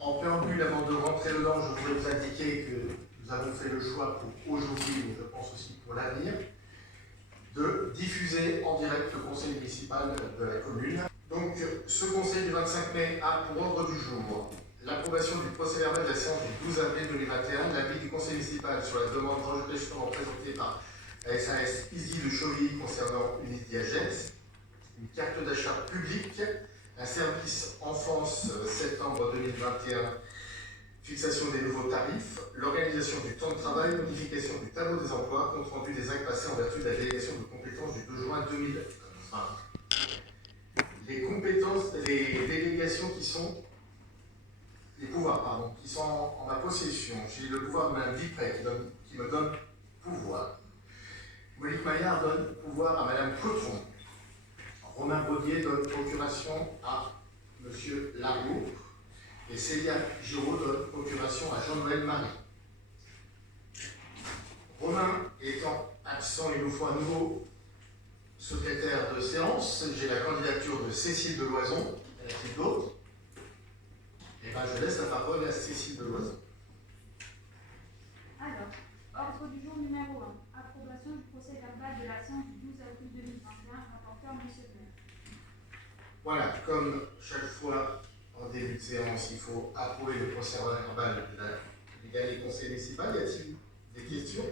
En préambule, avant de rentrer dedans, je voudrais vous indiquer que nous avons fait le choix pour aujourd'hui, mais je pense aussi pour l'avenir, de diffuser en direct le conseil municipal de la commune. Donc, ce conseil du 25 mai a pour ordre du jour l'approbation du procès-verbal de la séance du 12 avril 2021, l'avis du conseil municipal sur la demande d'enregistrement présentée par la SAS ISDI de Chauvilly concernant une Agex, une carte d'achat publique, un service enfance septembre 2021, fixation des nouveaux tarifs, l'organisation du temps de travail, modification du tableau des emplois, compte rendu des actes passés en vertu de la délégation de compétences du 2 juin 2020. Les compétences, les délégations qui sont, les pouvoirs, pardon, qui sont en ma possession. J'ai le pouvoir de Mme Dupré qui me donne pouvoir. Monique Maillard donne pouvoir à Mme Coton. Romain Brodier donne procuration à M. Largot. Et Célia Giraud donne procuration à Jean-Noël Marie. Romain étant absent, il nous faut un nouveau secrétaire de séance. J'ai la candidature de Cécile Deloison. Y a-t-il d'autres? Eh bien, je laisse la parole à Cécile Deloison. Alors, ordre du jour numéro 1. Approbation du procès-verbal de la séance du 12 avril 2021. Rapporteur, M. le maire. Voilà, comme chaque fois en début de séance, il faut approuver le procès-verbal du dernier conseil municipal. Y a-t-il des questions?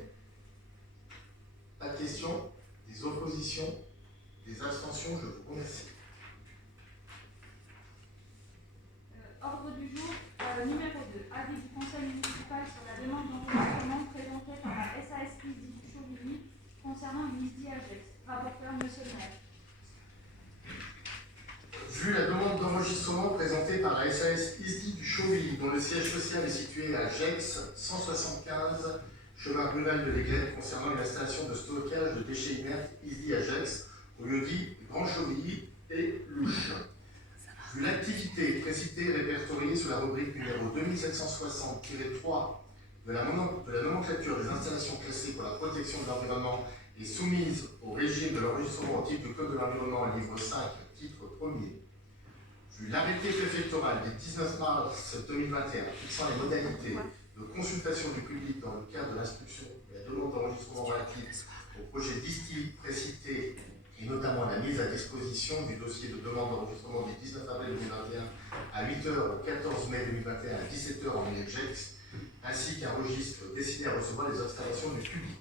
Pas de questions? Des oppositions? Des abstentions? Je vous remercie. Ordre du jour numéro 2. Avis du conseil municipal sur la demande d'enregistrement présentée par la SAS ISDI du Chauvilly concernant une ISDI Agex. Rapporteur, M. le maire. Vu la demande d'enregistrement présentée par la SAS ISDI du Chauvilly, dont le siège social est situé à Gex, 175 chemin rural de l'Aiglette, concernant une installation de stockage de déchets inertes ISDI à Gex, au lieu-dit Grand Chauvilly et Louche. Vu l'activité précitée répertoriée sous la rubrique numéro 2760-3 de la nomenclature des installations classées pour la protection de l'environnement et soumises au régime de l'enregistrement au titre du Code de l'environnement, livre 5, titre 1er, vu l'arrêté préfectoral du 19 mars 2021 fixant les modalités de consultation du public dans le cadre de l'instruction et la demande d'enregistrement relative au projet d'ISDI précité et notamment la mise à disposition du dossier de demande d'enregistrement du 19 avril 2021 à 8h au 14 mai 2021 à 17h en Gex, ainsi qu'un registre destiné à recevoir les installations du public.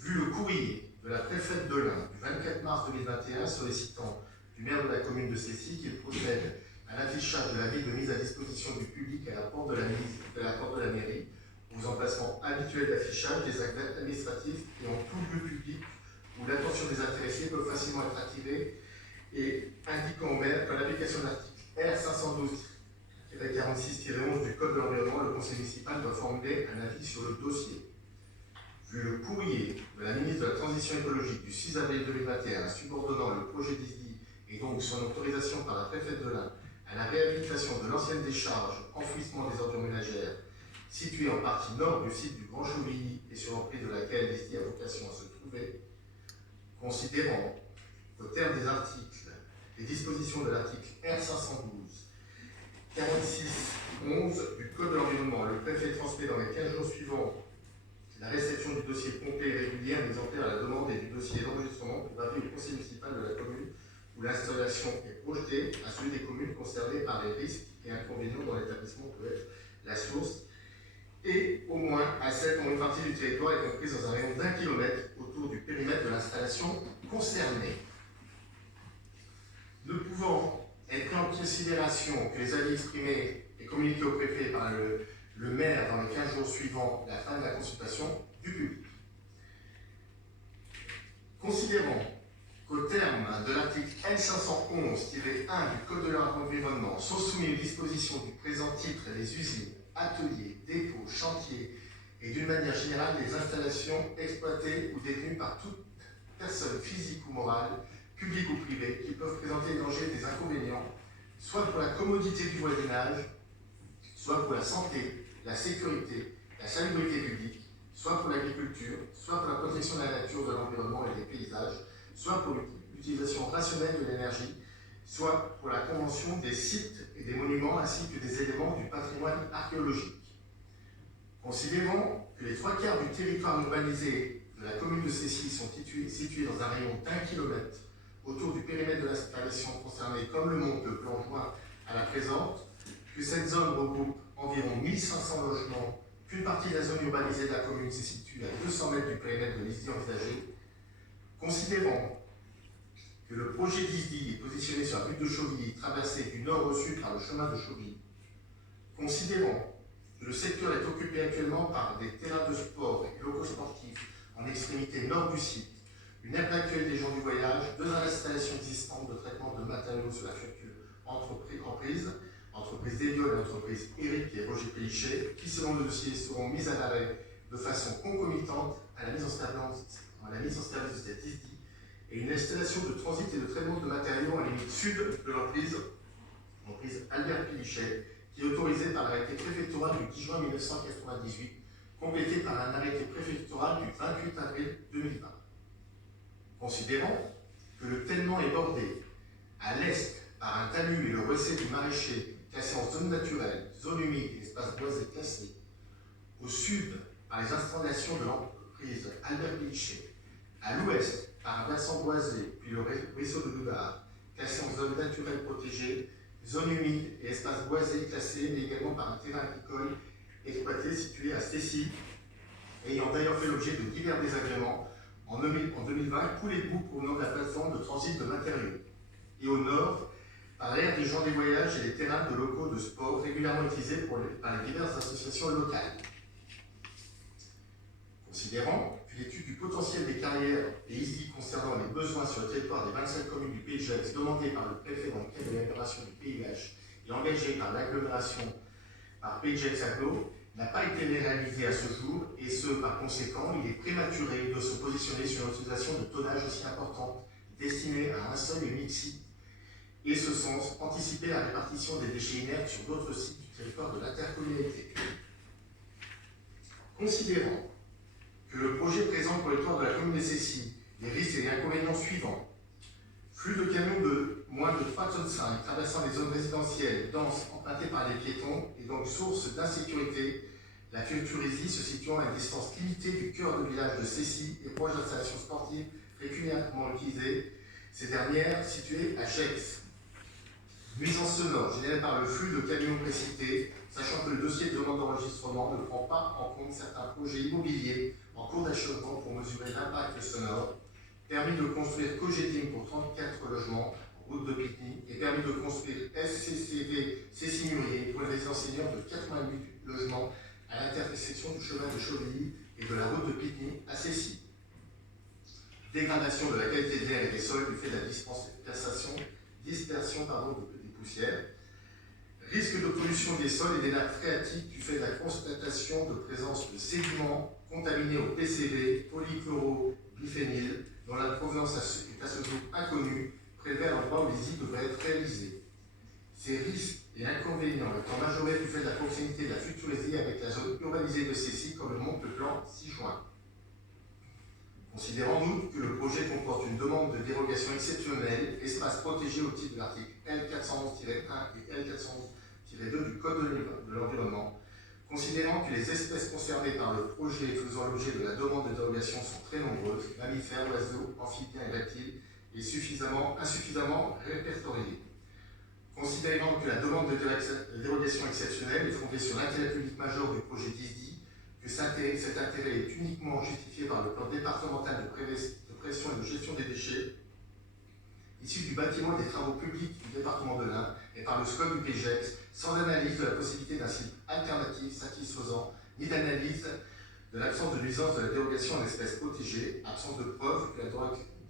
Vu le courrier de la préfète de l'Ain du 24 mars 2021 sollicitant du maire de la commune de Cessy qu'il procède à l'affichage de l'avis de mise à disposition du public à la porte de la mairie, aux emplacements habituels d'affichage des actes administratifs et en tout lieu public où l'attention des intéressés peut facilement être attirée, et indiquant au maire qu'en application de l'article R512-46-11 du Code de l'environnement, le conseil municipal doit formuler un avis sur le dossier. Vu le courrier de la ministre de la Transition écologique du 6 avril 2021 subordonnant le projet d'ISDI et donc son autorisation par la préfète de l'Ain à la réhabilitation de l'ancienne décharge enfouissement des ordures ménagères située en partie nord du site du Grand Chauvilly et sur l'emprise de laquelle l'ISDI a vocation à se trouver, considérant qu'au terme des articles, les dispositions de l'article R512 46-11 du Code de l'environnement, le préfet transmet dans les 15 jours suivants la réception du dossier complet et régulier, un exemplaire à la demande et du dossier d'enregistrement pour avis au conseil municipal de la commune où l'installation est projetée à celui des communes concernées par les risques et inconvénients dont l'établissement peut être la source, et au moins à celle dont une partie du territoire est comprise dans un rayon d'1 kilomètre autour du périmètre de l'installation concernée. Ne pouvant être pris en considération que les avis exprimés et communiqués au préfet par le maire dans les 15 jours suivant la fin de la consultation du public. Considérant qu'au terme de l'article L511-1 du Code de l'environnement sont soumis aux dispositions du présent titre les usines, ateliers, dépôts, chantiers et d'une manière générale les installations exploitées ou détenues par toute personne physique ou morale, publique ou privée, qui peuvent présenter danger des inconvénients, soit pour la commodité du voisinage, soit pour la santé, la sécurité, la salubrité publique, soit pour l'agriculture, soit pour la protection de la nature, de l'environnement et des paysages, soit pour l'utilisation rationnelle de l'énergie soit pour la convention des sites et des monuments ainsi que des éléments du patrimoine archéologique. Considérant que les 3/4 du territoire urbanisé de la commune de Cessy sont situés dans un rayon d'1 km autour du périmètre de l'installation concernée, comme le montre le plan joint à la présente, que cette zone regroupe environ 1500 logements, qu'une partie de la zone urbanisée de la commune se situe à 200 mètres du périmètre de l'ISDI envisagé, considérant que le projet d'ISDI est positionné sur la butte de Chauvilly, traversé du nord au sud par le chemin de Chauvilly, considérant que le secteur est occupé actuellement par des terrains de sport et locaux sportifs en extrémité nord du site, une aire d'accueil des gens du voyage, deux installations existantes de traitement de matériaux sur la future entreprise Déviol et entreprise Éric et Roger Pélichet, qui selon le dossier seront mises à l'arrêt de façon concomitante à la mise en service de cette ISDI, et une installation de transit et de traitement de matériaux en limite sud de l'emprise Albert Pélichet, qui est autorisée par l'arrêté préfectoral du 10 juin 1998, complété par un arrêté préfectoral du 28 avril 2020. Considérant que le Tellement est bordé à l'est par un talus et le ruisseau du Maraîcher, classé en zone naturelle, zone humide et espace boisé classé, au sud par les installations de l'entreprise Albert Pélichet, à l'ouest par un versant boisé, puis le ruisseau de Loudard, classé en zone naturelle protégée, zone humide et espace boisé classé, mais également par un terrain agricole exploité situé à Cessy, ayant d'ailleurs fait l'objet de divers désagréments en 2020, tous les bouts provenant de la plateforme de transit de matériaux. Et au nord, par l'aire des gens des voyages et les terrains de locaux de sport régulièrement utilisés par les diverses associations locales. Considérant que l'étude du potentiel des carrières et ISDI concernant les besoins sur le territoire des 25 communes du PIGEX demandée par le préfet dans le cadre de l'agglomération du PIH et engagée par l'agglomération par PIGEX Aglo n'a pas été réalisée à ce jour, et ce, par conséquent, il est prématuré de se positionner sur une utilisation de tonnage aussi importante, destinée à un seul et unique site, et ce sens, anticiper la répartition des déchets inertes sur d'autres sites du territoire de l'intercommunalité. Considérant que le projet présente pour le territoire de la commune de Cessy les risques et les inconvénients suivants: flux de camions de moins de 3,5 tonnes traversant les zones résidentielles denses empruntées par les piétons et donc source d'insécurité, la future ISDI se situant à une distance limitée du cœur de village de Cessy et proche d'installations sportives régulièrement utilisées, ces dernières situées à Gex. Nuisance sonore générée par le flux de camions précités, sachant que le dossier de demande d'enregistrement ne prend pas en compte certains projets immobiliers en cours d'achèvement pour mesurer l'impact sonore, permis de construire Cogedim pour 34 logements en route de Picny et permis de construire SCCV Cessy-Murier pour une résidence senior de 88 logements à l'intersection du chemin de Chauvilly et de la route de Picny à Cessy. Dégradation de la qualité de l'air et des sols du fait de la dispersion des poussières. Risque de pollution des sols et des nappes phréatiques du fait de la constatation de présence de sédiments contaminés au PCB, polychlorobiphényle, dont la provenance est à ce jour inconnue, prélevé à l'endroit où les ISDI devraient être réalisés. Ces risques et inconvénients étant majorés du fait de la proximité de la future ISDI avec la zone urbanisée de Cessy, comme le montre le plan 6 juin. Considérant en outre que le projet comporte une demande de dérogation exceptionnelle, espace protégé au titre de l'article L411-1 et L411-2 du Code de l'environnement, considérant que les espèces concernées par le projet faisant l'objet de la demande de dérogation sont très nombreuses, mammifères, oiseaux, amphibiens et reptiles, et insuffisamment répertoriées. Considérant que la demande de dérogation exceptionnelle est fondée sur l'intérêt public majeur du projet d'ISDI, que cet intérêt est uniquement justifié par le plan départemental de pression et de gestion des déchets issu du bâtiment et des travaux publics du département de l'Ain et par le SCOT du PGEX, sans analyse de la possibilité d'un site alternatif satisfaisant, ni d'analyse de l'absence de nuisance de la dérogation en espèces protégées, absence de preuve que la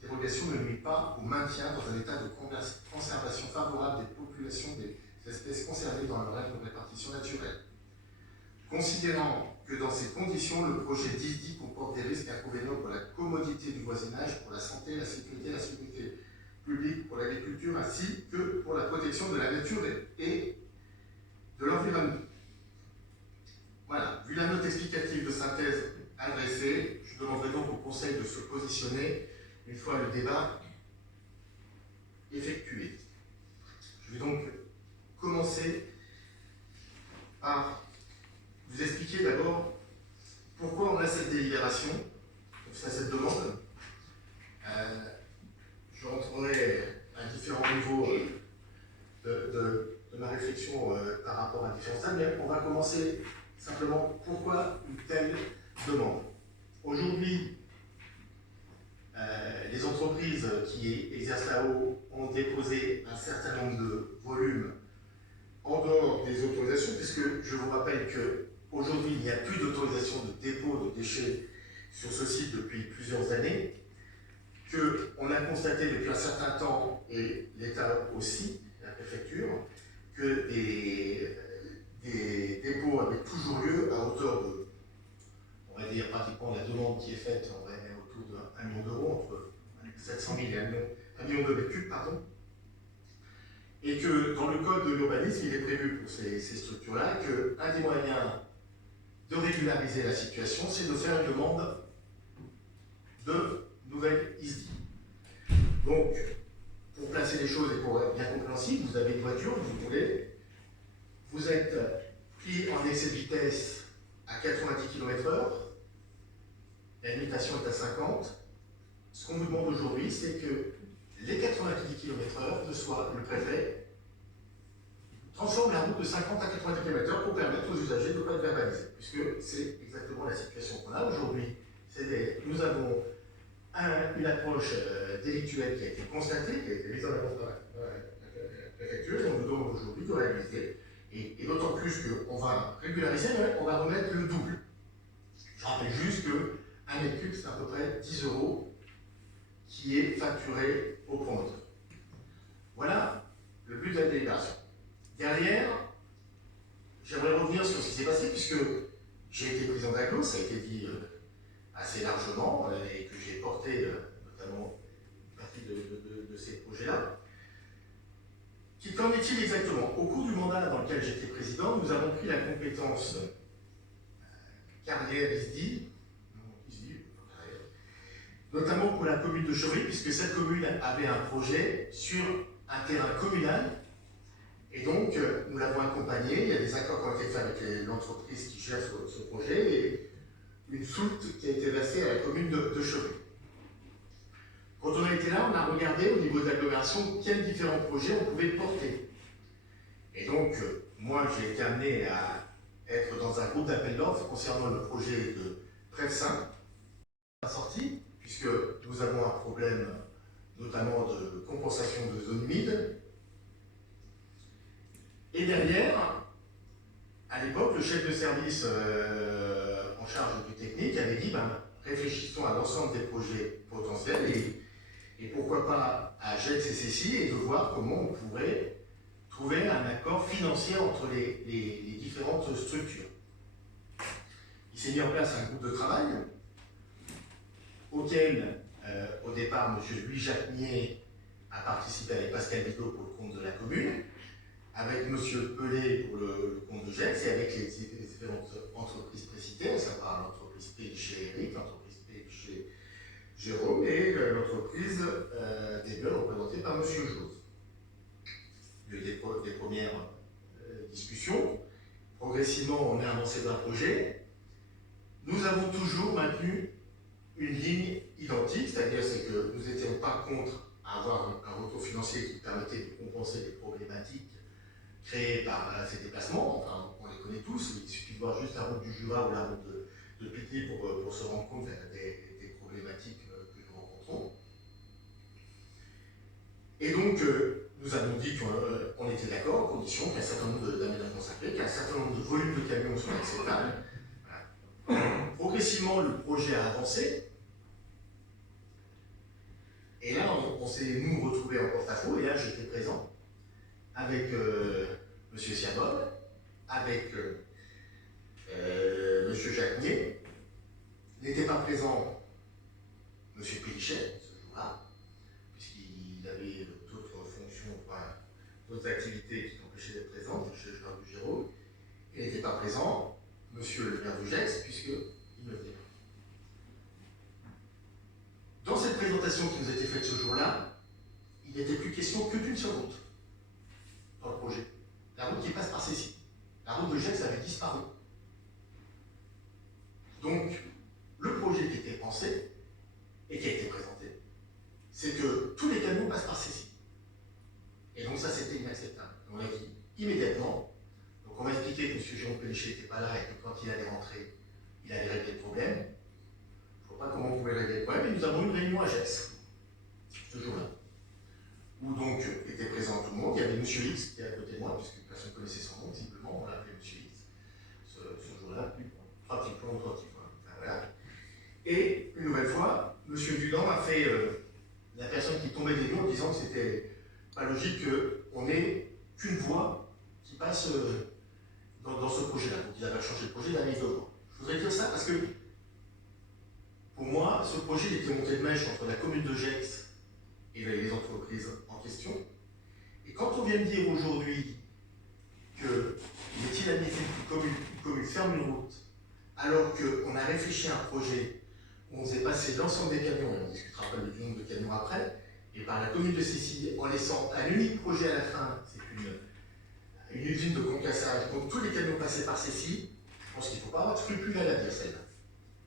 dérogation ne nuit pas au maintien dans un état de conservation favorable des populations des espèces concernées dans leur règle de répartition naturelle. Considérant que dans ces conditions, le projet d'ISDI comporte des risques et inconvénients pour la commodité du voisinage, pour la santé, la sécurité publique, pour l'agriculture, ainsi que pour la protection de la nature et de l'environnement. Voilà, vu la note explicative de synthèse adressée, je demanderai donc au Conseil de se positionner une fois le débat effectué. travaux ont déposé un certain nombre de volumes en dehors des autorisations, puisque je vous rappelle qu'aujourd'hui, il n'y a plus d'autorisation de dépôt de déchets sur ce site depuis plusieurs années, qu'on a constaté depuis un certain temps, et l'État aussi, la préfecture, que des dépôts avaient toujours lieu à hauteur de, on va dire pratiquement la demande qui est faite, on va être autour de 1 million d'euros, entre 700 000 et 1 million de mètres cubes, pardon. Et que dans le code de l'urbanisme, il est prévu pour ces structures-là qu'un des moyens de régulariser la situation, c'est de faire une demande de nouvelles ISDI. Donc, pour placer les choses et pour être bien compréhensible, vous avez une voiture, vous roulez, vous êtes pris en excès de vitesse à 90 km/h, la limitation est à 50. Ce qu'on vous demande aujourd'hui, c'est que les 90 km/h, le préfet transforme la route de 50 à 90 km/h pour permettre aux usagers de ne pas être verbalisés, puisque c'est exactement la situation qu'on a aujourd'hui. Nous avons une approche délictuelle qui a été constatée, qui a été mise en avant par la préfecture, et on nous demande aujourd'hui de réaliser. Et d'autant plus qu'on va régulariser, mais on va remettre le double. Je rappelle juste qu'un mètre cube, c'est à peu près 10 € qui est facturé au promoteur. Voilà le but de la délibération. Derrière, j'aimerais revenir sur ce qui s'est passé, puisque j'ai été président d'AGLO, ça a été dit assez largement, et que j'ai porté notamment une partie de ces projets-là. Qu'en est-il exactement? Au cours du mandat dans lequel j'étais président, nous avons pris la compétence carrière ISDI, notamment pour la commune de Chevry, puisque cette commune avait un projet sur un terrain communal, et donc nous l'avons accompagné. Il y a des accords qui ont été faits avec l'entreprise qui gère ce projet, et une soulte qui a été versée à la commune de Chevry. Quand on a été là, on a regardé au niveau de l'agglomération quels différents projets on pouvait porter. Et donc, moi, j'ai été amené à être dans un groupe d'appel d'offres concernant le projet de Prevsin, sorti, puisque nous avons un problème notamment de compensation de zones humides. Et derrière, à l'époque, le chef de service en charge du technique avait dit réfléchissons à l'ensemble des projets potentiels et pourquoi pas à GEX et CECI, et de voir comment on pourrait trouver un accord financier entre les différentes structures. Il s'est mis en place un groupe de travail auquel, au départ, M. Louis Jacquemier a participé avec Pascal Bigot pour le compte de la commune, avec M. Pelé pour le compte de GEX et avec les différentes entreprises précitées, à savoir l'entreprise P chez Eric, l'entreprise P chez Jérôme et l'entreprise des Bleus représentée par M. Jose. Il y a eu des premières discussions. Progressivement, on est avancé d'un projet. Nous avons toujours maintenu une ligne identique, c'est-à-dire que nous n'étions pas contre avoir un retour financier qui permettait de compenser les problématiques créées par ces déplacements. Enfin, on les connaît tous, il suffit de voir juste la route du Jura ou la route de Pitney pour se rendre compte des problématiques que nous rencontrons. Et donc, nous avons dit qu'on était d'accord, à condition qu'il y ait un certain nombre d'aménagements sacrés, qu'il y ait un certain nombre de volumes de camions soient acceptables. Voilà. Progressivement, le projet a avancé. Et là, on s'est, nous, retrouvés en porte-à-faux, et là, j'étais présent avec M. Siabol, avec M. Jacquemier. N'était pas présent M. Pélichet, ce jour-là, puisqu'il avait d'autres fonctions, enfin, d'autres activités qui l'empêchaient d'être présent, M. Jean du Géraud. Il n'était pas présent M. le maire du GEX, puisqu'il ne venait pas. Dans cette présentation qui nous a été faite ce jour-là, il n'était plus question que d'une seule route dans le projet. La route qui passe par Cécile. La route de GEX avait disparu. Donc, le projet qui était pensé et qui a été présenté, c'est que tous les camions passent par Cécile. Et donc ça, c'était inacceptable. On l'a dit immédiatement. Donc on m'a expliqué que M. Jérôme Pélichet n'était pas là et que quand il allait rentrer, il allait régler le problème. Je ne vois pas comment on pouvait régler le problème, et nous avons eu une réunion à GEX, ce jour-là. où donc était présent tout le monde. Il y avait M. X qui est à côté de moi, puisque personne ne connaissait son nom, visiblement, on l'appelait M. X. Ce jour-là, 3 petits plans, 3 petits points. Enfin, voilà. Et une nouvelle fois, M. Dudan a fait la personne qui tombait des nues en disant que c'était pas logique qu'on ait qu'une voie qui passe dans ce projet-là. Donc il avait changé le projet d'année 2 mois. Je voudrais dire ça parce que pour moi, ce projet il était monté de mèche entre la commune de Gex et les entreprises en question. Et quand on vient de dire aujourd'hui qu'il est inadmissible qu'une commune ferme une route, alors qu'on a réfléchi à un projet où on faisait passer l'ensemble des camions, et on ne discutera pas du nombre de camions après, et par la commune de Cécile, en laissant un unique projet à la fin, c'est une usine de concassage, donc tous les camions passaient par Cécile, je pense qu'il ne faut pas avoir de scrupule à la dire, celle-là.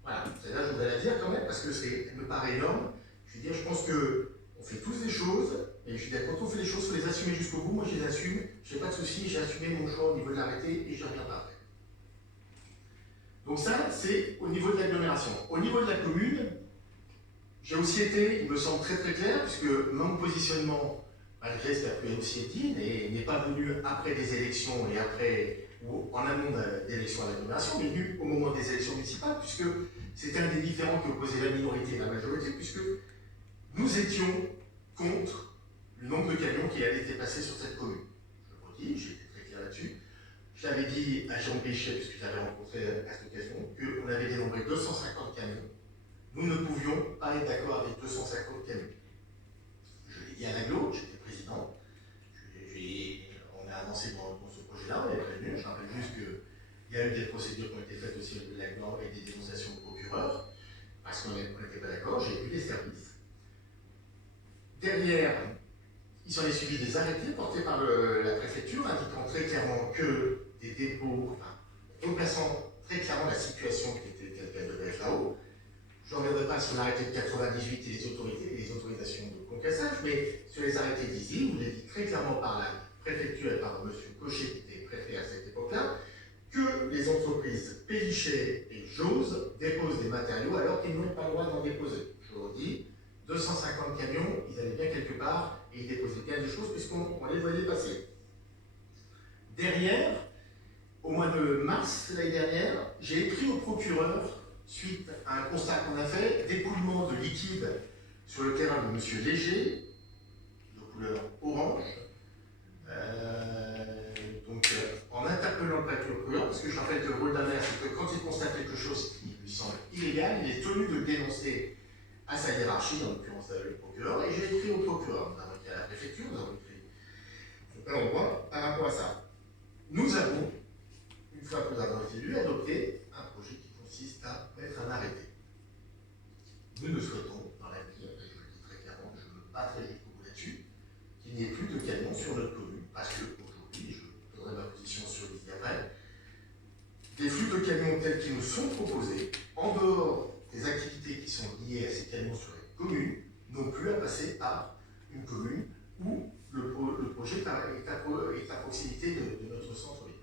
Voilà, celle-là, je voudrais la dire quand même, parce que elle me paraît énorme. Je veux dire, je pense qu'on fait tous des choses, et je veux dire, quand on fait les choses, il faut les assumer jusqu'au bout. Moi, je les assume, je n'ai pas de souci, j'ai assumé mon choix au niveau de l'arrêté, et je reviens pas après. Donc ça, c'est au niveau de l'agglomération. Au niveau de la commune, j'ai aussi été, il me semble, très très clair, puisque mon positionnement, malgré ce qui a pu aussi être dit, n'est pas venu après des élections et après, ou en amont d'élections à l'agglomération, mais venu au moment des élections municipales, puisque c'était un des différends qui opposait la minorité et la majorité, puisque nous étions contre le nombre de camions qui allaient être passés sur cette commune. Je le redis, j'ai été très clair là-dessus. J'avais dit à Jean Péchet, puisque j'avais rencontré à cette occasion, qu'on avait dénombré 250 camions. Nous ne pouvions pas être d'accord avec 250 camions. Je l'ai dit à l'agglo, j'étais président. On a avancé dans ce projet-là, on est prévenu. Je rappelle juste qu'il y a eu des procédures qui ont été faites aussi avec l'agglo et des dénonciations au procureur, parce qu'on n'était pas d'accord, j'ai eu des services. Derrière, il s'en est suivi des arrêtés portés par la préfecture, indiquant très clairement que des dépôts, enfin, replaçant très clairement la situation qui était telle devait être là-haut. Je ne reviendrai pas sur l'arrêté de 98 et les autorisations de concassage, mais sur les arrêtés d'ISI, vous l'avez dit très clairement par la préfecture et par M. Cochet, qui était préfet à cette époque-là, que les entreprises Pélichet et Jose déposent des matériaux alors qu'ils n'ont pas le droit d'en déposer. Je vous le dis, 250 camions, ils allaient bien quelque part et ils déposaient bien des choses puisqu'on les voyait passer. Derrière, au mois de mars l'année dernière, j'ai écrit au procureur, suite à un constat qu'on a fait, d'écoulement de liquide sur le terrain de M. Léger, de couleur orange, en interpellant le procureur, parce que je rappelle que le rôle d'un maire, c'est que quand il constate quelque chose qui lui semble illégal, il est tenu de le dénoncer à sa hiérarchie, en l'occurrence le procureur, et j'ai écrit au procureur, nous avons écrit à la préfecture, nous avons écrit au endroit par rapport à ça. Nous avons, une fois que nous avons été élus, adopté un projet qui consiste à mettre un arrêté. Nous ne souhaitons, dans l'avenir, et je le dis très clairement, je me battrai jusqu'au bout là-dessus, qu'il n'y ait plus de camions sur notre commune, parce qu'aujourd'hui, je donnerai ma position sur l'idée après, des flux de camions tels qu'ils nous sont proposés, en dehors des activités qui sont liées à ces camions sur les communes, n'ont plus à passer par une commune où le projet est à proximité de notre centre-ville.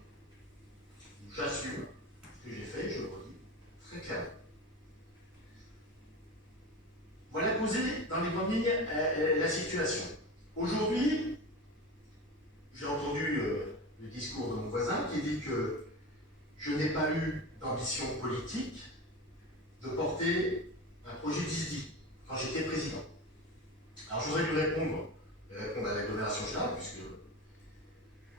J'assume ce que j'ai fait, je le redis très clairement. Voilà posé dans les grandes lignes la situation. Aujourd'hui, j'ai entendu le discours de mon voisin qui dit que je n'ai pas eu d'ambition politique de porter un projet d'ISDI quand j'étais président. Alors je voudrais lui répondre à l'agglomération générale, puisque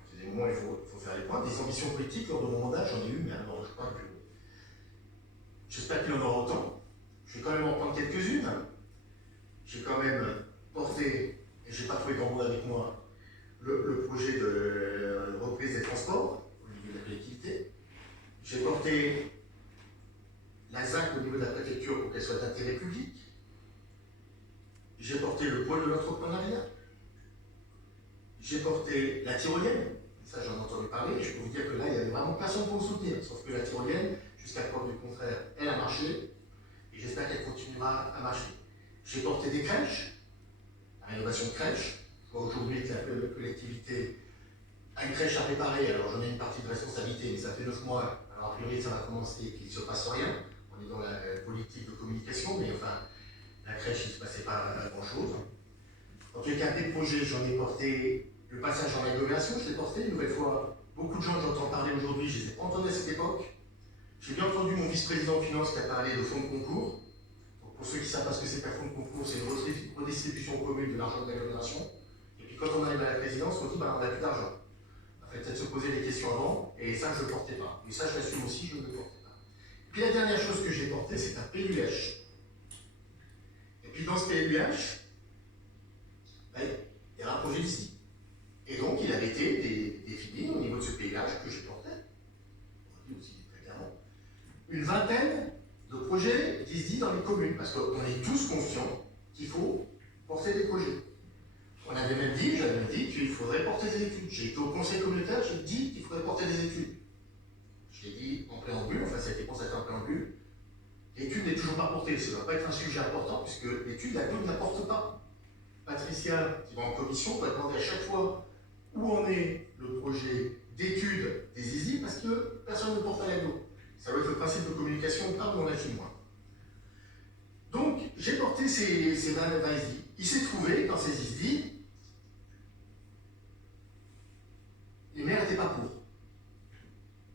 c'est des moments où il faut faire les points. Des ambitions politiques lors de mon mandat, j'en ai eu, mais alors je crois que j'espère qu'il y en aura autant. Je vais quand même en prendre quelques-unes. J'ai quand même porté, et je n'ai pas trouvé grand monde avec moi, le projet de reprise des transports au niveau de la collectivité. J'ai porté la ZAC au niveau de la préfecture pour qu'elle soit d'intérêt public. J'ai porté le pôle de l'entrepreneuriat. J'ai porté la tyrolienne. Ça, j'en ai entendu parler. Et je peux vous dire que là, il y avait vraiment personne pour me soutenir. Sauf que la tyrolienne, jusqu'à preuve du contraire, elle a marché. Et j'espère qu'elle continuera à marcher. J'ai porté des crèches, la rénovation de crèches. Je vois aujourd'hui que la collectivité a une crèche à réparer. Alors, j'en ai une partie de responsabilité, mais ça fait 9 mois. Alors, a priori, ça va commencer et qu'il ne se passe rien. On est dans la politique de communication, mais enfin, la crèche, il ne se passait pas grand-chose. En tout cas, des projets, j'en ai porté le passage en agglomération, je l'ai porté une nouvelle fois. Beaucoup de gens que j'entends parler aujourd'hui, je les ai pas entendus à cette époque. J'ai bien entendu mon vice-président de finance qui a parlé de fonds de concours. Donc pour ceux qui ne savent pas ce que c'est qu'un fonds de concours, c'est une redistribution commune de l'argent de l'agglomération. Et puis quand on arrive à la présidence, on dit bah, on n'a plus d'argent. Il fallait peut-être se poser des questions avant, et ça je ne le portais pas. Et ça je l'assume aussi, je ne le portais pas. Puis la dernière chose que j'ai portée, c'est un PUH. Et puis dans ce PUH, ben, il y a un projet d'ici. Et donc il avait été défini au niveau de ce PUH que j'ai porté, on dit aussi très clairement, une vingtaine de projets d'ISDI dans les communes, parce qu'on est tous conscients qu'il faut porter des projets. On avait même dit, j'avais même dit qu'il faudrait porter des études. J'ai été au conseil communautaire, j'ai dit qu'il faudrait porter des études. Je l'ai dit en préambule, enfin ça a été constaté en préambule, l'étude n'est toujours pas portée, ça ne doit pas être un sujet important, puisque l'étude, la COM n'apporte pas. Patricia, qui va en commission, va demander à chaque fois où en est le projet d'étude des ISDI, parce que personne ne porte à l'aglo. Ça va être le principe de communication, on parle, on a fini moins. Donc, j'ai porté ces 20 ISDI. Il s'est trouvé, dans ces ISDI, les maires n'étaient pas pour.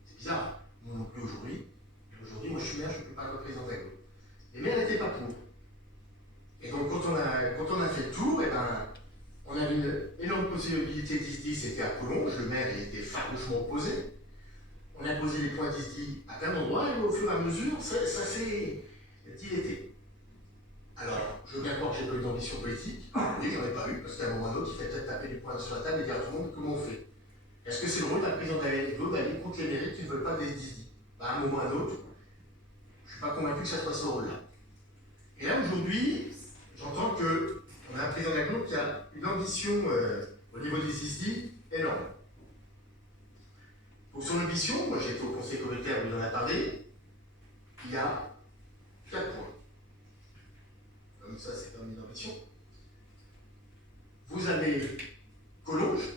C'est bizarre, moi non plus aujourd'hui. Aujourd'hui, moi je suis maire, je ne peux pas représenter l'aglo. Les maires n'étaient pas pour. Et donc, quand on a fait le tour, eh ben, on avait une énorme possibilité d'ISDI, c'était à Collonges, le maire était farouchement opposé. On a posé les points d'ISDI à plein d'endroits, et au fur et à mesure, ça s'est dilété. Alors, je veux bien croire que j'ai pas eu d'ambition politique, oui, j'en ai pas eu, parce qu'à un moment ou à un autre, il fallait peut-être taper du poing sur la table et dire à tout le monde comment on fait. Est-ce que c'est le rôle d'un président d'aglo d'aller contre les mairies qui ne veulent pas des ISDI? À un moment ou à un autre, je ne suis pas convaincu que ça soit ce rôle-là. Et là, aujourd'hui, j'entends qu'on a un président d'aglo qui a une ambition au niveau des ISDI énorme. Pour son ambition, moi j'ai été au conseil communautaire où il en a parlé, il y a 4 points. Comme ça, c'est comme une ambition. Vous avez Collonges,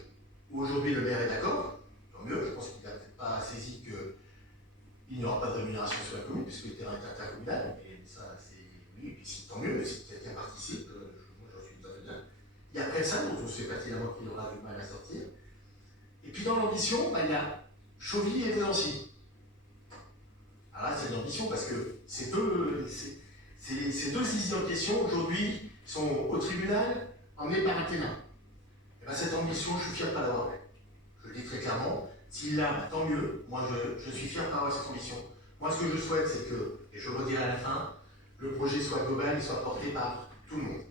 où aujourd'hui le maire est d'accord, tant mieux, je pense qu'il n'a peut-être pas saisi qu'il n'y aura pas de rémunération sur la commune, puisque le terrain est intercommunal, et ça, c'est oui, et puis tant mieux, mais si quelqu'un participe, moi j'en suis tout à fait bien. Il y a après ça, dont on sait pertinemment qu'il aura du mal à sortir. Et puis dans l'ambition, il y a Chauvy et Nancy. Alors là, c'est une ambition parce que ces deux ISDI en question, aujourd'hui, sont au tribunal emmenés par Athéna. Et bien cette ambition, je suis fier de ne pas l'avoir. Je le dis très clairement. S'il l'a, tant mieux. Moi, je suis fier de ne pas avoir cette ambition. Moi, ce que je souhaite, c'est que, et je le redirai à la fin, le projet soit global et soit porté par tout le monde.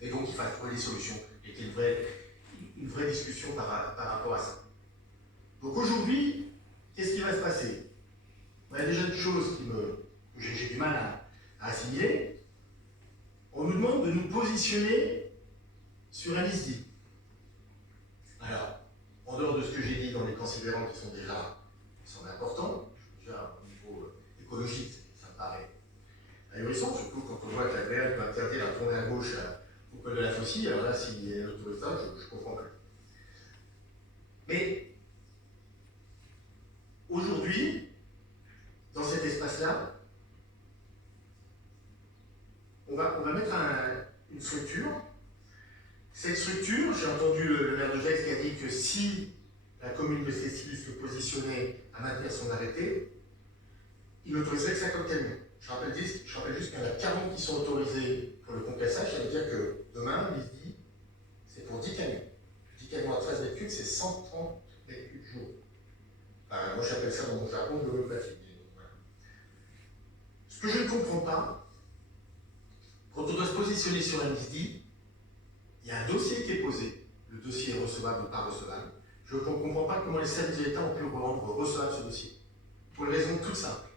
Et donc, il faut trouver des solutions et qu'il y ait une vraie discussion par rapport à ça. Donc aujourd'hui, qu'est-ce qui va se passer? Il y a déjà une chose que j'ai du mal à assimiler. On nous demande de nous positionner sur un ISDI. Alors, en dehors de ce que j'ai dit dans les considérants qui sont déjà importants, déjà au niveau écologique, ça me paraît ahurissant, surtout quand on voit que la VL peut interdire la tournée à gauche au col de la Faucille, alors là, s'il y a une autorisation, je comprends pas. Mais aujourd'hui, dans cet espace-là, on va mettre une structure. Cette structure, j'ai entendu le maire de Gex qui a dit que si la commune de Cécile se positionnait à maintenir son arrêté, il n'autoriserait que 50 camions. Je rappelle juste qu'il y en a 40 qui sont autorisés pour le concassage, ça veut dire que demain, l'ISDI, c'est pour 10 camions. 10 camions à 13 mètres cubes, c'est 130 mètres cubes jour. Enfin, moi j'appelle ça dans mon jargon de l'homéopathie. Voilà. Ce que je ne comprends pas, quand on doit se positionner sur un ISDI, il y a un dossier qui est posé, le dossier est recevable ou pas recevable. Je ne comprends pas comment les services de l'État ont pu rendre recevable ce dossier. Pour une raison toute simple.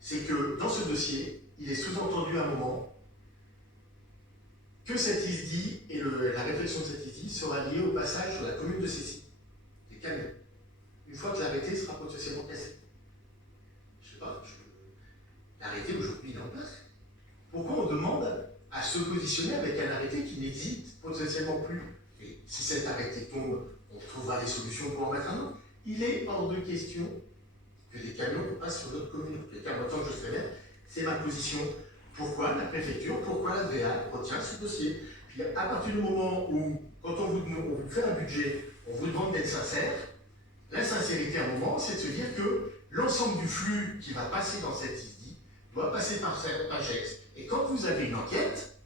C'est que dans ce dossier, il est sous-entendu à un moment que cet ISDI et la réflexion de cet ISDI sera liée au passage sur la commune de Cécile, des camions. Une fois que l'arrêté sera potentiellement cassé. Je ne sais pas, l'arrêté aujourd'hui il est en place. Pourquoi on demande à se positionner avec un arrêté qui n'existe potentiellement plus? Et si cet arrêté tombe, on trouvera des solutions pour en mettre un autre. Il est hors de question que des camions passent sur notre commune. Et en tant que je serai maire, c'est ma position. Pourquoi la préfecture, pourquoi la VA retient ce dossier? Puis Puis à partir du moment où, quand on vous fait un budget, on vous demande d'être sincère, la sincérité à un moment, c'est de se dire que l'ensemble du flux qui va passer dans cette ISDI doit passer par GEX. Et quand vous avez une enquête,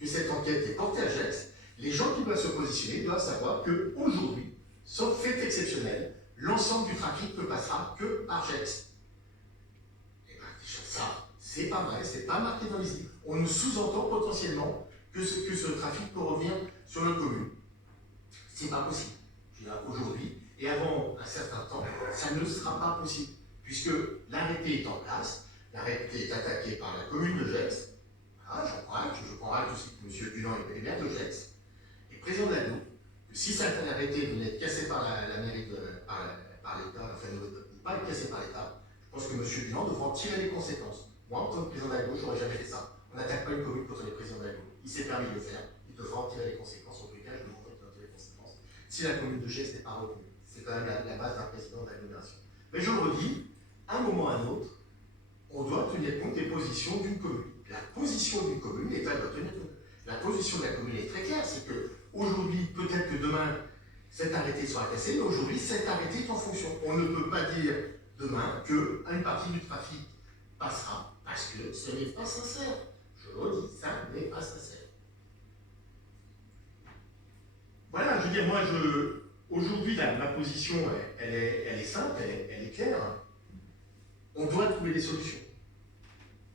que cette enquête est portée à GEX, les gens qui doivent se positionner doivent savoir qu'aujourd'hui, sauf fait exceptionnel, l'ensemble du trafic ne passera que par GEX. Et bien déjà ça, c'est pas vrai, c'est pas marqué dans les ISDI. On nous sous-entend potentiellement que ce trafic peut revenir sur notre commune. C'est pas possible. Aujourd'hui, et avant un certain temps, ça ne sera pas possible, puisque l'arrêté est en place, l'arrêté est attaqué par la commune de Gex. Voilà, je prends acte aussi que M. Dunant est maire de Gex, et président de l'AGNO, que si cet arrêté venait être cassé par la mairie, par l'État, enfin, ne pas être cassé par l'État, je pense que M. Dunant devra en tirer les conséquences. Moi, en tant que président de l'AGNO, je n'aurais jamais fait ça. On n'attaque pas une commune quand on est président de l'AGNO. Il s'est permis de le faire, il devra en tirer les conséquences. En tout cas, je demanderai qu'il en tire les conséquences. Si la commune de Gex n'est pas retenue. C'est quand même la base d'un président d'agglomération. Mais je le redis, à un moment ou à un autre, on doit tenir compte des positions d'une commune. La position d'une commune, l'État doit tenir compte. La position de la commune est très claire, c'est qu'aujourd'hui, peut-être que demain, cet arrêté sera cassé, mais aujourd'hui, cet arrêté est en fonction. On ne peut pas dire demain qu'une partie du trafic passera, parce que ce n'est pas sincère. Je le redis, ça n'est pas sincère. Voilà, je veux dire, moi, aujourd'hui, ma position, elle est simple, elle est claire. On doit trouver des solutions.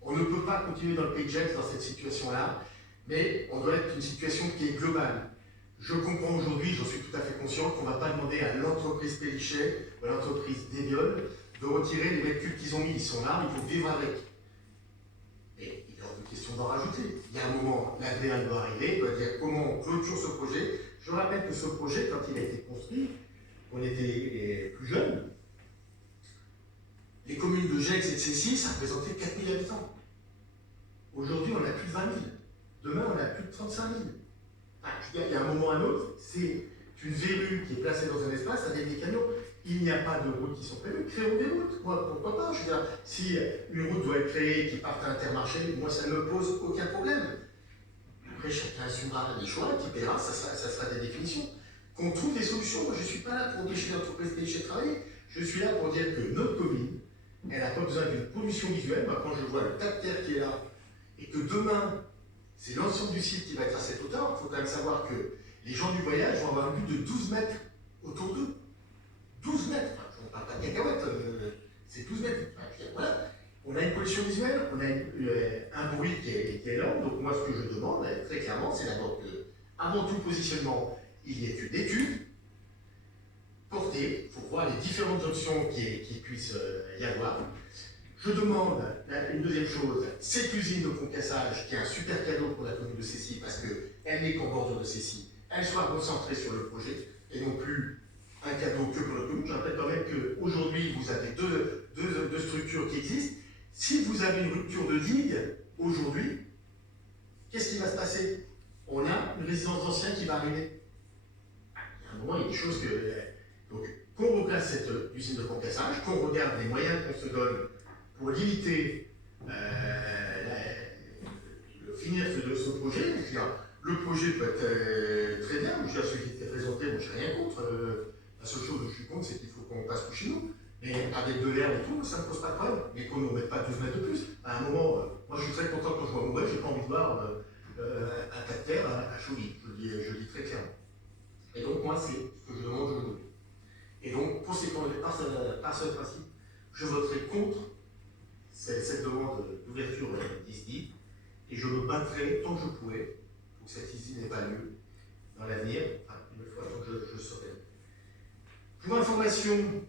On ne peut pas continuer dans le pays de Gex dans cette situation-là, mais on doit être une situation qui est globale. Je comprends aujourd'hui, j'en suis tout à fait conscient, qu'on ne va pas demander à l'entreprise Pélichet ou à l'entreprise Débiol de retirer les mètres cubes qu'ils ont mis. Ils sont là, il faut vivre avec. Et il est hors de question d'en rajouter. Il y a un moment, l'ADN doit arriver, il doit dire comment on clôture ce projet. Je rappelle que ce projet, quand il a été construit, on était plus jeunes, les communes de Gex et de Cécy, ça représentait 4000 habitants. Aujourd'hui, on a plus de 20 000. Demain, on a plus de 35 000. Il y a un moment ou un autre, c'est une verrue qui est placée dans un espace avec des camions. Il n'y a pas de routes qui sont prévues. Créons des routes. Moi, pourquoi pas? Je veux dire, si une route doit être créée qui parte à Intermarché, moi, ça ne me pose aucun problème. Après, chacun assumera des choix, qui paiera, ça sera des définitions. Qu'on trouve des solutions. Moi, je ne suis pas là pour empêcher l'entreprise Pélichet de travailler. Je suis là pour dire que notre commune, elle n'a pas besoin d'une pollution visuelle. Moi, quand je vois le tas de terre qui est là, et que demain, c'est l'ensemble du site qui va être à cette hauteur, il faut quand même savoir que les gens du voyage vont avoir un but de 12 mètres autour d'eux. 12 mètres, enfin, je ne parle pas de cacahuètes, c'est 12 mètres. Enfin, voilà. On a une pollution visuelle, on a un bruit qui est lent, donc moi ce que je demande très clairement, c'est d'abord que, avant tout positionnement, il y ait une étude portée pour voir les différentes options qui puissent y avoir. Je demande une deuxième chose, cette usine de concassage, qui est un super cadeau pour la commune de Cécy, parce qu'elle n'est qu'en bordure de Cécy, elle soit concentrée sur le projet, et non plus un cadeau que pour la commune. Je rappelle quand même qu'aujourd'hui, vous avez deux structures qui existent. Si vous avez une rupture de digue, aujourd'hui, qu'est-ce qui va se passer? On a une résidence d'anciens qui va arriver. Il y a un moment, il y a des choses que... Donc, qu'on replace cette usine de concassage, qu'on regarde les moyens qu'on se donne pour limiter finir ce projet. Je veux dire, le projet peut être très bien, je veux dire, celui qui était présenté, moi je n'ai rien contre. La seule chose où je suis contre, c'est qu'il faut qu'on passe chez nous. Mais avec de l'air et tout, ça ne me pose pas de problème. Mais qu'on ne mette pas 12 mètres de plus. À un moment, moi je suis très content quand je vois mon web, j'ai pas envie de voir un tas de terre à Chauny. Je le dis très clairement. Et donc moi, c'est ce que je demande aujourd'hui. Et donc, par ce principe, je voterai contre cette demande d'ouverture d'ISDI, et je me battrai tant que je pourrai pour que cette ISDI n'ait pas lieu dans l'avenir, enfin, une fois tant que je saurai. Pour information,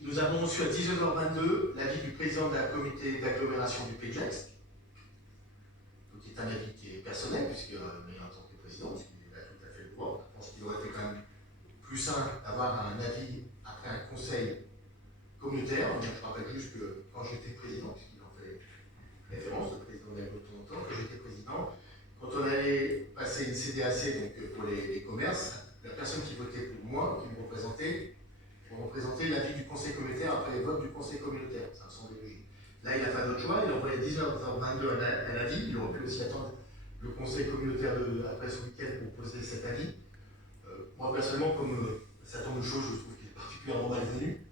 nous avons reçu à 19h22 l'avis du président de la comité d'agglomération du Pays de Gex, qui est un avis qui est personnel, puisque mais en tant que président, il a tout à fait le droit. Je pense qu'il aurait été quand même plus simple d'avoir un avis après un conseil communautaire. Je rappelle juste que quand j'étais président, puisqu'il en fait référence, le président de la de temps en temps, quand j'étais président, quand on allait passer une CDAC donc pour les commerces, la personne qui votait pour moi, qui me représentait, l'avis du conseil communautaire après les votes du conseil communautaire. Ça me semblait logique. Là, il n'a pas d'autre choix, il a envoyé à 19h22 un avis, il aurait pu aussi attendre le conseil communautaire après ce week-end pour poser cet avis. Moi personnellement, comme un certain nombre de choses, je trouve qu'il est particulièrement malvenu.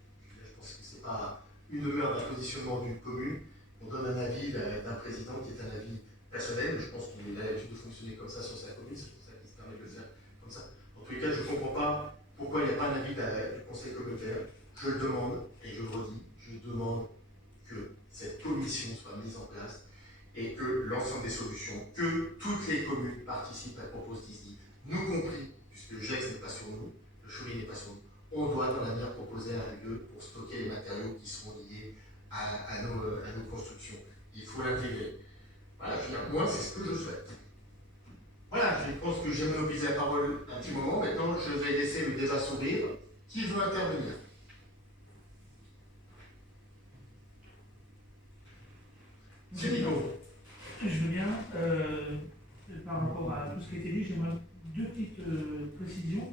Je pense que ce n'est pas une demeure d'un positionnement d'une commune. On donne un avis d'un président qui est un avis personnel. Je pense qu'il a l'habitude de fonctionner comme ça sur sa commune, c'est pour ça qu'il se permet de le faire comme ça. En tous les cas, je ne comprends pas pourquoi il n'y a pas un avis du conseil communautaire. Je le demande, et je le redis, je demande que cette commission soit mise en place et que l'ensemble des solutions, que toutes les communes participent à propose d'ISDI, nous compris, puisque le GEX n'est pas sur nous, le Chaury n'est pas sur nous, on doit dans l'avenir proposer un lieu pour stocker les matériaux qui sont liés à nos constructions. Il faut l'intégrer. Voilà, moi, c'est ce que je souhaite. Voilà, je pense que j'ai monopolisé la parole un petit moment. Maintenant, je vais laisser le débat s'ouvrir. Qui veut intervenir? Monsieur Nico. Je veux bien, par rapport à tout ce qui a été dit, j'aimerais deux petites précisions.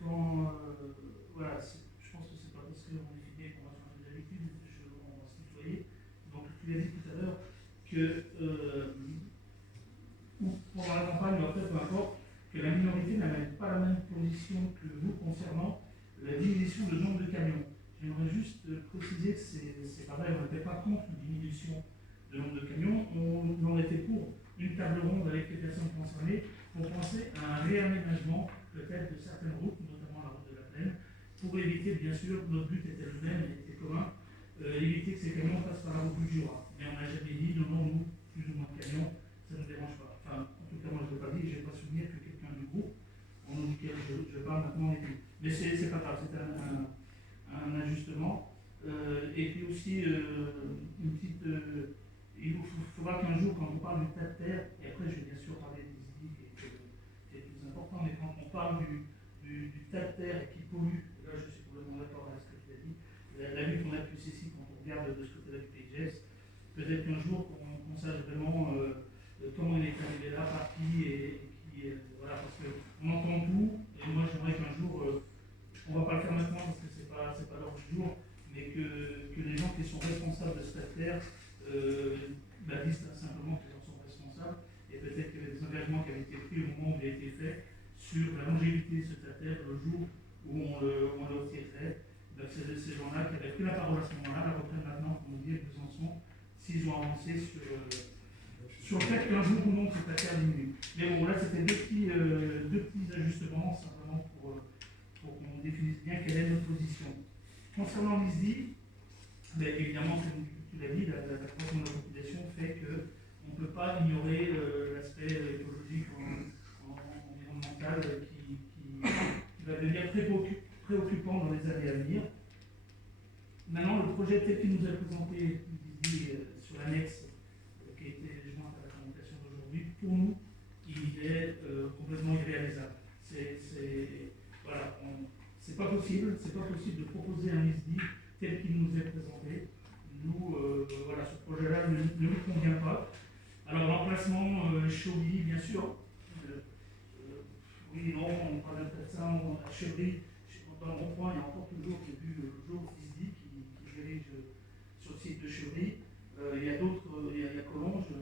Quand, voilà, je pense que c'est pas parce qu'on est fidèle qu'on va changer d'habitude, on va se tutoyer. Donc tu l'as dit tout à l'heure que pendant la campagne, ou après, peu importe, que la minorité n'avait pas la même position que vous concernant la diminution du nombre de camions. J'aimerais juste préciser que c'est pas vrai, on n'était pas contre une diminution de nombre de camions, on en était pour une table ronde avec les personnes concernées pour penser à un réaménagement peut-être de certaines routes, notamment la route de la Plaine, pour éviter, bien sûr, notre but était le même, était commun, éviter que ces camions passent par la route du Jura. Mais on n'a jamais dit, non, nous, plus ou moins de camions, ça ne nous dérange pas. Enfin, en tout cas, moi je ne l'ai pas dit, je n'ai pas souvenir que quelqu'un du groupe, en duquel je parle maintenant, est dit. Mais c'est pas grave, c'est un ajustement. Et puis aussi, une petite... il faudra qu'un jour, quand on parle du tas de terre, et après je vais bien sûr parler des ISDI qui est plus important, mais quand on parle du tas de terre qui pollue, et là je suis complètement d'accord avec ce que tu as dit, la lutte qu'on a plus ici quand on regarde de ce côté-là du PGS, peut-être qu'un jour qu'on sache vraiment comment il est arrivé là, par qui, et qui, voilà, parce qu'on entend tout, et moi j'aimerais qu'un jour, on ne va pas le faire maintenant parce que c'est pas l'ordre du jour, mais que les gens qui sont responsables de cette terre disent simplement qu'ils en sont responsables, et peut-être qu'il y avait des engagements qui avaient été pris au moment où il a été fait sur la longévité de cette terre, le jour où on le retirerait. Ces gens-là qui avaient pris la parole à ce moment-là, la reprennent maintenant pour nous dire qu'ils en sont, s'ils ont avancé sur le fait qu'un jour ou non cette terre diminue. Mais bon, là c'était deux petits ajustements, simplement pour qu'on définisse bien quelle est notre position. Concernant l'ISDI, évidemment, comme tu l'as dit, la croissance de la population fait qu'on ne peut pas ignorer l'aspect écologique, environnemental qui va devenir très préoccupant dans les années à venir. Maintenant, le projet tel qu'il nous a présenté sur l'annexe qui a été jointe à la communication d'aujourd'hui, pour nous, il est complètement irréalisable. C'est pas possible de proposer un ISDI tel qu'il nous est présenté. Nous, ce projet-là ne nous convient pas. Alors, l'emplacement Chaury, bien sûr. Oui, non, on parle de ça à Chaury. Dans le rond-point, il y a encore toujours, j'ai vu le jour ISDI qui dirige sur le site de Chaury. Il y a d'autres, il y a Collonges.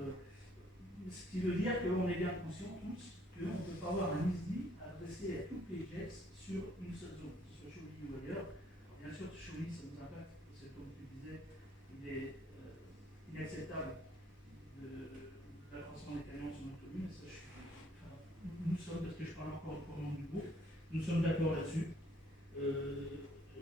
Ce qui veut dire qu'on est bien conscients tous qu'on ne peut pas avoir un ISDI adressé à tout PGX sur une seule zone, que ce soit Chaury ou ailleurs. Alors, bien sûr, Chaury, ça nous impacte, parce que comme tu disais, il est inacceptable de l'accroissement des camions sur notre commune. Ça, nous sommes, parce que je parle encore au nom du groupe, nous sommes d'accord là-dessus.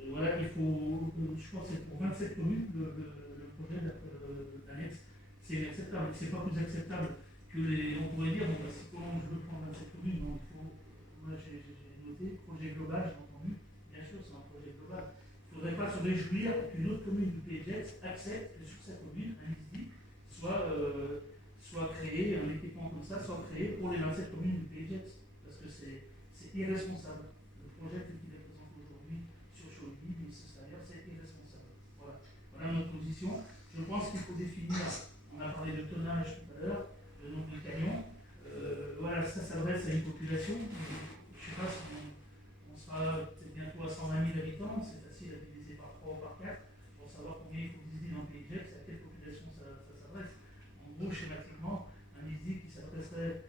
Voilà, il faut, je crois que c'est pour 27 communes, le projet d'annexe, c'est inacceptable. C'est pas plus acceptable que on pourrait dire, bon, si je veux prendre 27 communes, donc moi j'ai noté, projet global, j'ai entendu, bien sûr c'est un projet global. Il ne faudrait pas se réjouir qu'une autre commune du PGX accepte que sur sa commune, un ISDI soit créé, un équipement comme ça soit créé pour les 27 communes du PGX, parce que c'est irresponsable. Le projet tel qu'il est présenté aujourd'hui sur Chaudy, c'est irresponsable. Voilà notre position. Je pense qu'il faut définir, on a parlé de tonnage tout à l'heure, le nombre de camions. Ça s'adresse à une population. Je ne sais pas si on sera peut-être bientôt à 120 000 habitants, c'est facile à diviser par 3 ou par 4 pour savoir combien il faut visiter dans le PGX, à quelle population ça s'adresse. En gros, schématiquement, un ISDI qui s'adresserait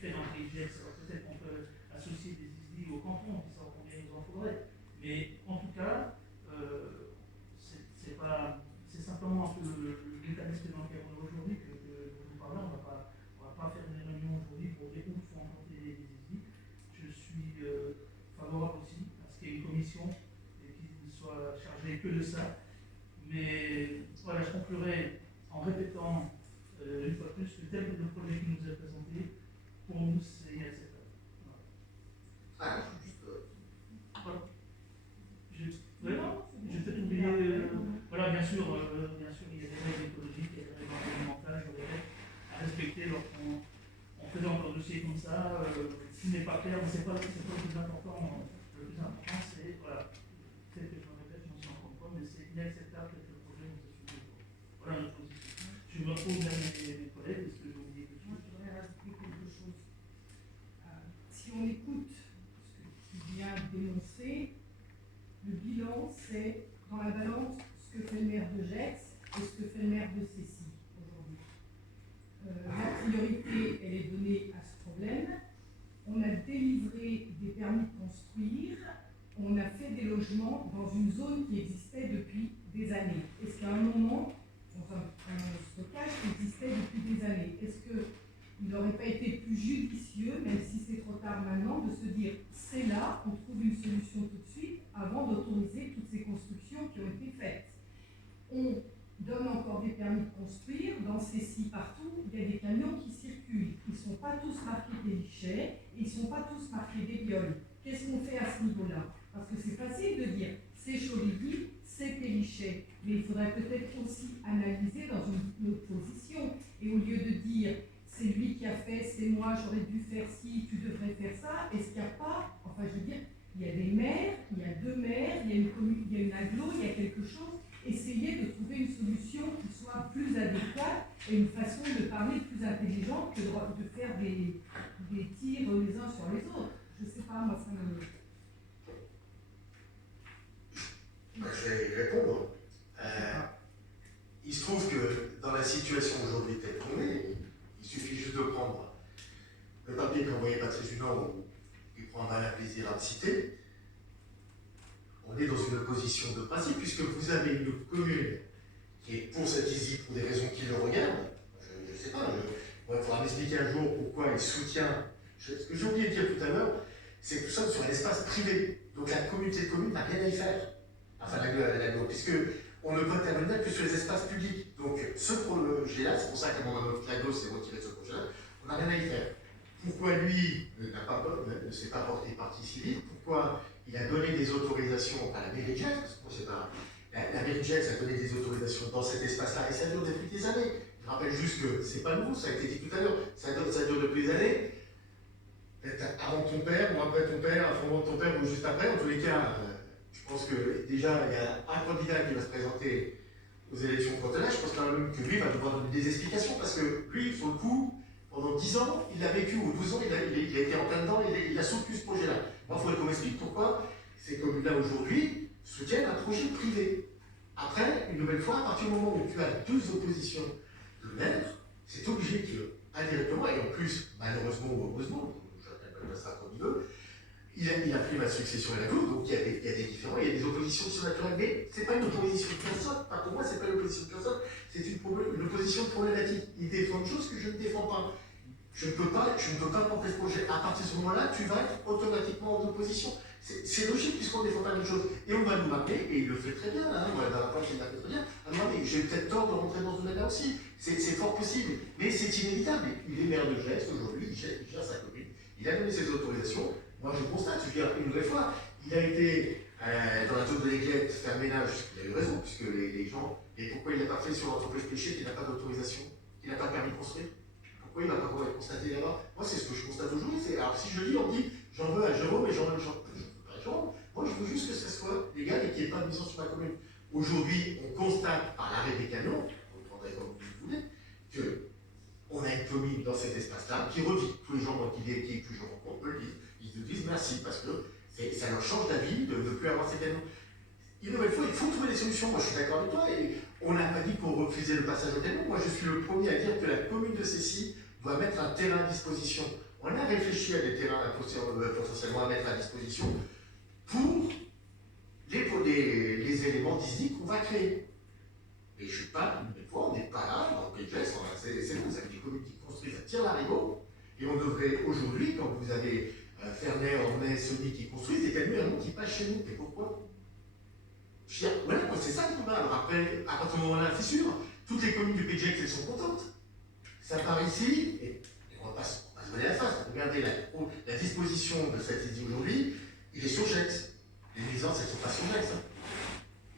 fait dans les GEX, alors peut-être qu'on peut associer des ISDI au canton, qui savent combien il en faudrait. Mais en tout cas, c'est simplement un peu l'établissement dans lequel on est aujourd'hui que je vous parlais. On va pas faire une réunion aujourd'hui pour dire où il faut implanter les ISDI. Je suis favorable aussi à ce qu'il y ait une commission et qu'il ne soit chargé que de ça. Mais voilà, je conclurai en répétant une fois de plus que tel que le projet qui nous est présenté, pour nous, c'est inacceptable. Voilà. Voilà. Je vais peut-être oublier. Voilà, bien sûr, il y a des règles écologiques, il y a des règles environnementales, je répète, à respecter lorsqu'on présente un dossier comme ça. Ce qui n'est pas clair, mais c'est pas le plus important. Le plus important, c'est, voilà, peut-être que je me répète, je m'en suis encore une fois, mais c'est inacceptable que le projet nous ait soumis. Voilà notre position. Je me retrouve vers mes collègues, est-ce que j'ai oublié quelque chose? Moi, je voudrais rajouter quelque chose. Si on écoute ce que tu viens de dénoncer, le bilan, c'est dans la balance ce que fait le maire de Gex et ce que fait le maire de Cécy aujourd'hui. La priorité, elle est donnée à ce problème. On a délivré des permis de construire, on a fait des logements dans une zone qui existait depuis des années. Est-ce qu'à un moment, un stockage qui existait depuis des années, est-ce qu'il n'aurait pas été plus judicieux, même si c'est trop tard maintenant, de se dire c'est là, on trouve une solution tout de suite avant d'autoriser toutes ces constructions qui ont été faites. On donne encore des permis de construire, dans ces sites partout, il y a des camions qui circulent. Ils ne sont pas tous marqués Pélichet, ils ne sont pas tous marqués Bébiol. Qu'est-ce qu'on fait à ce niveau-là? Parce que c'est facile de dire c'est Chauvilly, c'est Pélichet, mais il faudrait peut-être aussi analyser dans une autre position. Et au lieu de dire c'est lui qui a fait, c'est moi, j'aurais dû faire ci, tu devrais faire ça, est-ce qu'il n'y a pas, enfin je veux dire, il y a des maires, il y a deux maires, il y a une commune, il y a une agglo, il y a quelque chose. Essayez de trouver une solution qui soit plus adéquate et une façon de parler plus intelligente que de faire des tirs les uns sur les autres. Je ne sais pas, moi ça me... Je vais y répondre. Il se trouve que dans la situation aujourd'hui telle qu'on est, il suffit juste de prendre le papier qu'a envoyé Patrice Junon, où il prendra un plaisir à le citer. On est dans une position de principe, puisque vous avez une commune qui est pour cette ISI pour des raisons qui le regardent. Je ne sais pas, il faudra m'expliquer un jour pourquoi il soutient. Ce que j'ai oublié de dire tout à l'heure, c'est que nous sommes sur un espace privé. Donc la communauté de communes n'a rien à y faire. Enfin, l'aglo, puisque on ne peut intervenir que sur les espaces publics. Donc ce projet-là, c'est pour ça qu'à mon avis, l'aglo s'est retiré de ce projet-là, on n'a rien à y faire. Pourquoi lui ne s'est pas porté partie civile? Pourquoi il a donné des autorisations à la mairie de Gex? La mairie de Gex a donné des autorisations dans cet espace-là et ça dure depuis des années. Je rappelle juste que c'est pas nouveau, ça a été dit tout à l'heure, ça dure depuis des années. Peut-être avant ton père, ou après ton père, avant ton père, ou juste après, en tous les cas, je pense que déjà il y a un candidat qui va se présenter aux élections cantonales. Je pense quand même que lui va devoir donner des explications parce que lui, sur le coup, pendant 10 ans, il l'a vécu, ou 12 ans, il a été en plein dedans, il a soutenu ce projet-là. Moi, il faudrait qu'on m'explique pourquoi ces communes-là aujourd'hui soutiennent un projet privé. Après, une nouvelle fois, à partir du moment où tu as deux oppositions, le maire, c'est obligé qu'indirectement, et en plus, malheureusement ou heureusement, chacun ça comme il veut, il a pris ma succession et la gauche, donc il y a des différents, il y a des oppositions surnaturelles, mais ce n'est pas une opposition de personne, pas pour moi, ce n'est pas une opposition de personne, c'est une opposition problématique. Il défend une chose que je ne défends pas. Je ne peux pas porter ce projet. À partir de ce moment-là, tu vas être automatiquement en opposition. C'est logique puisqu'on ne défend pas la même chose. Et on va nous rappeler, et il le fait très bien, hein, dans la pointe, il l'a fait très bien. Alors, mais j'ai peut-être tort de rentrer dans ce domaine-là aussi. C'est fort possible, mais c'est inévitable. Il est maire de Gex aujourd'hui, il gère sa commune, il a donné ses autorisations. Moi, je constate, je veux dire, une nouvelle fois, il a été dans la zone de l'Aiglette faire ménage, il a eu raison, puisque les gens. Et pourquoi il n'a pas fait sur l'entreprise Péché qui n'a pas d'autorisation, qui n'a pas permis de construire? Pourquoi il ne va pas pouvoir constater là-bas? Moi, c'est ce que je constate aujourd'hui. Alors, si je lis, on dit j'en veux à Jérôme et j'en veux pas à Jérôme. Moi, je veux juste que ce soit légal et qu'il n'y ait pas de mission sur ma commune. Aujourd'hui, on constate par l'arrêt des canons, vous le prendrez comme vous voulez, qu'on a une commune dans cet espace-là qui revit. Tous les gens que je rencontre me le disent. Ils nous disent merci parce que ça leur change d'avis de ne plus avoir ces canons. Une nouvelle fois, il faut trouver des solutions. Moi, je suis d'accord avec toi. Et on n'a pas dit qu'on refusait le passage au canon. Moi, je suis le premier à dire que la commune de Cécy doit mettre un terrain à disposition On a réfléchi à des terrains potentiellement à mettre à disposition pour les éléments d'ISDI qu'on va créer. Et je ne suis pas, une fois, on n'est pas là, dans le PGS, c'est vous avez des communes qui construisent à tire-larigot, et on devrait aujourd'hui, quand vous avez Ferney, Ornay, Sony qui construisent, des camions qui passent chez nous. Et pourquoi? Je veux dire, voilà, c'est ça le combat. Alors après, à partir du moment-là, c'est sûr, toutes les communes du PGX, elles sont contentes. Ça part ici, et on va pas se voiler la face. Regardez la disposition de cette ISDI aujourd'hui, il est sur GEX. Les licences, elles ne sont pas sur GEX. Hein.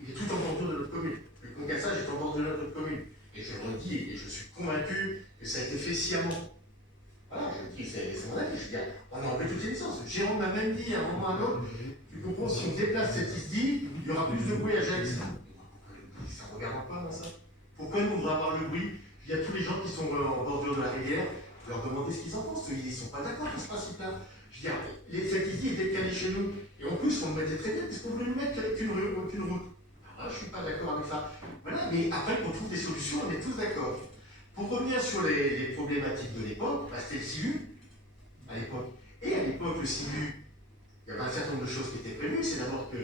Il est tout en bordure de notre commune. Le concassage est en bordure de notre commune. Et je le redis, et je suis convaincu que ça a été fait sciemment. Voilà, je le dis, c'est mon avis. Je veux dire, on a enlevé toutes les licences. Jérôme m'a même dit à un moment ou à un autre, tu comprends, si on déplace cette ISDI, il y aura plus de bruit à GEX. Ça ne regarde pas, moi, ça. Pourquoi nous, on devrait avoir le bruit? Il y a tous les gens qui sont en bordure de la rivière, leur demander ce qu'ils en pensent. Ils ne sont pas d'accord avec ce principe-là. Je veux dire, cette ISDI est décalée chez nous. Et en plus, on le mettait très bien, puisqu'on voulait lui mettre qu'une route. Alors là, je ne suis pas d'accord avec ça. Voilà, mais après, qu'on trouve des solutions, on est tous d'accord. Pour revenir sur les problématiques de l'époque, bah, c'était le SILU, à l'époque. Et à l'époque, le SILU, il y avait un certain nombre de choses qui étaient prévues. C'est d'abord que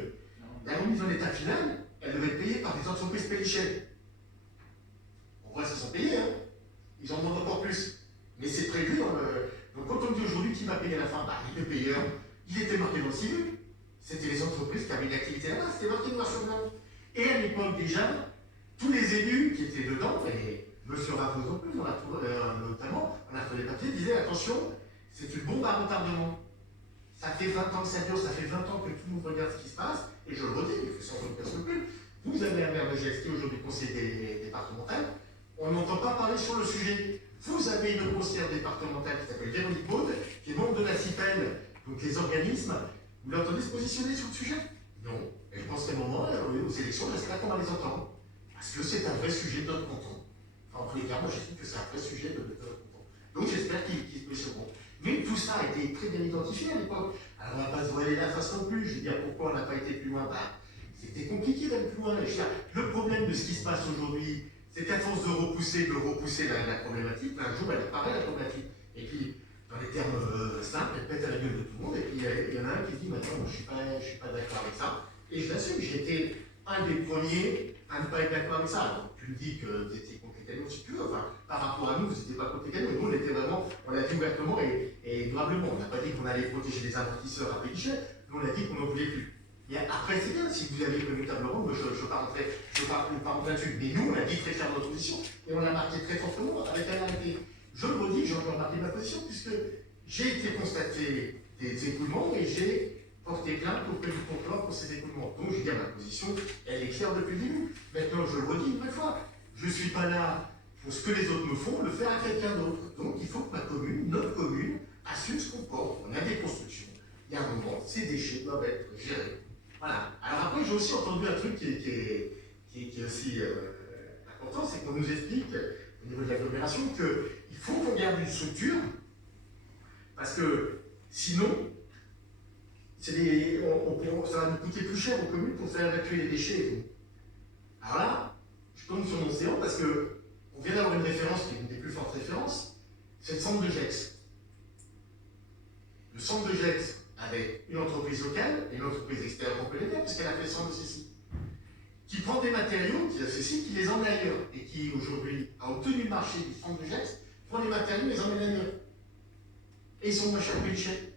la remise en état final, elle devait être payée par des entreprises pélichelles. On voit ce qu'ils sont payés, hein. Ils en demandent encore plus. Mais c'est prévu. Donc quand on dit aujourd'hui qui va payer à la fin, bah, le payeur, il était marqué dans le SILU. C'était les entreprises qui avaient une activité là-bas, c'était marqué noir sur blanc. Et à l'époque déjà, tous les élus qui étaient dedans, et M. Raffos non plus, notamment, on a trouvé les papiers, disaient attention, c'est une bombe à retardement. Ça fait 20 ans que ça dure, ça fait 20 ans que tout le monde regarde ce qui se passe, et je le redis, il faut s'en rendre compte. Vous avez un maire de GEX qui est aujourd'hui conseiller départemental, on n'entend pas parler sur le sujet. Vous avez une conseillère départementale qui s'appelle Véronique Baud, qui est membre de la CIPEL, donc les organismes. Vous l'entendez se positionner sur le sujet? Non. Et je pense qu'à un moment, aux élections, j'espère qu'on va les entendre. Parce que c'est un vrai sujet de notre canton. Enfin, en tous les cas, moi, j'estime que c'est un vrai sujet de notre canton. Donc j'espère qu'ils se positionneront. Mais tout ça a été très bien identifié à l'époque. Alors on ne va pas se voiler la face non plus. Je veux dire, pourquoi on n'a pas été plus loin? Bah, c'était compliqué d'aller plus loin. Le problème de ce qui se passe aujourd'hui, c'est qu'à force de repousser la problématique, un jour, elle apparaît la problématique. Et puis, dans les termes simples, elle pète à la gueule de tout le monde, et puis il y en a un qui se dit maintenant, je ne suis pas d'accord avec ça. Et je l'assume, j'ai été un des premiers à ne pas être d'accord avec ça. Alors, tu me dis que vous étiez contre les camions si tu veux, enfin, par rapport à nous, vous n'étiez pas contre les camions, nous on était vraiment, on l'a dit ouvertement et durablement. On n'a pas dit qu'on allait protéger les amortisseurs à Pélichet, nous on a dit qu'on n'en voulait plus. Et après, c'est bien, si vous avez connu table ronde, je ne vais pas rentrer là-dessus. Mais nous, on a dit très clairement notre position, et on l'a marqué très fortement avec la réalité. Je le redis, j'ai encore marqué ma position, puisque j'ai été constaté des écoulements et j'ai porté plainte auprès du contrôleur pour ces écoulements. Donc je dis à ma position, elle est claire depuis le début. Maintenant, je le redis une fois, je ne suis pas là pour ce que les autres me font, le faire à quelqu'un d'autre. Donc il faut que ma commune, notre commune, assume ce qu'on porte. On a des constructions. Il y a un moment, ces déchets doivent être gérés. Voilà. Alors après, j'ai aussi entendu un truc qui est aussi important, c'est qu'on nous explique, au niveau de l'agglomération, qu'il faut qu'on garde une structure, parce que sinon, ça va nous coûter plus cher aux communes pour faire évacuer les déchets. Alors là, je tombe sur mon séant parce qu'on vient d'avoir une référence qui est une des plus fortes références, c'est le centre de GEX. Le centre de GEX avec une entreprise locale et une entreprise extérieure qu'on connaît bien, puisqu'elle a fait le centre de Cécile, qui prend des matériaux, qui les emmène ailleurs, et qui aujourd'hui a obtenu le marché du centre de GEX, prend les matériaux et les emmène ailleurs. Et ils sont moins chers que Pélichet.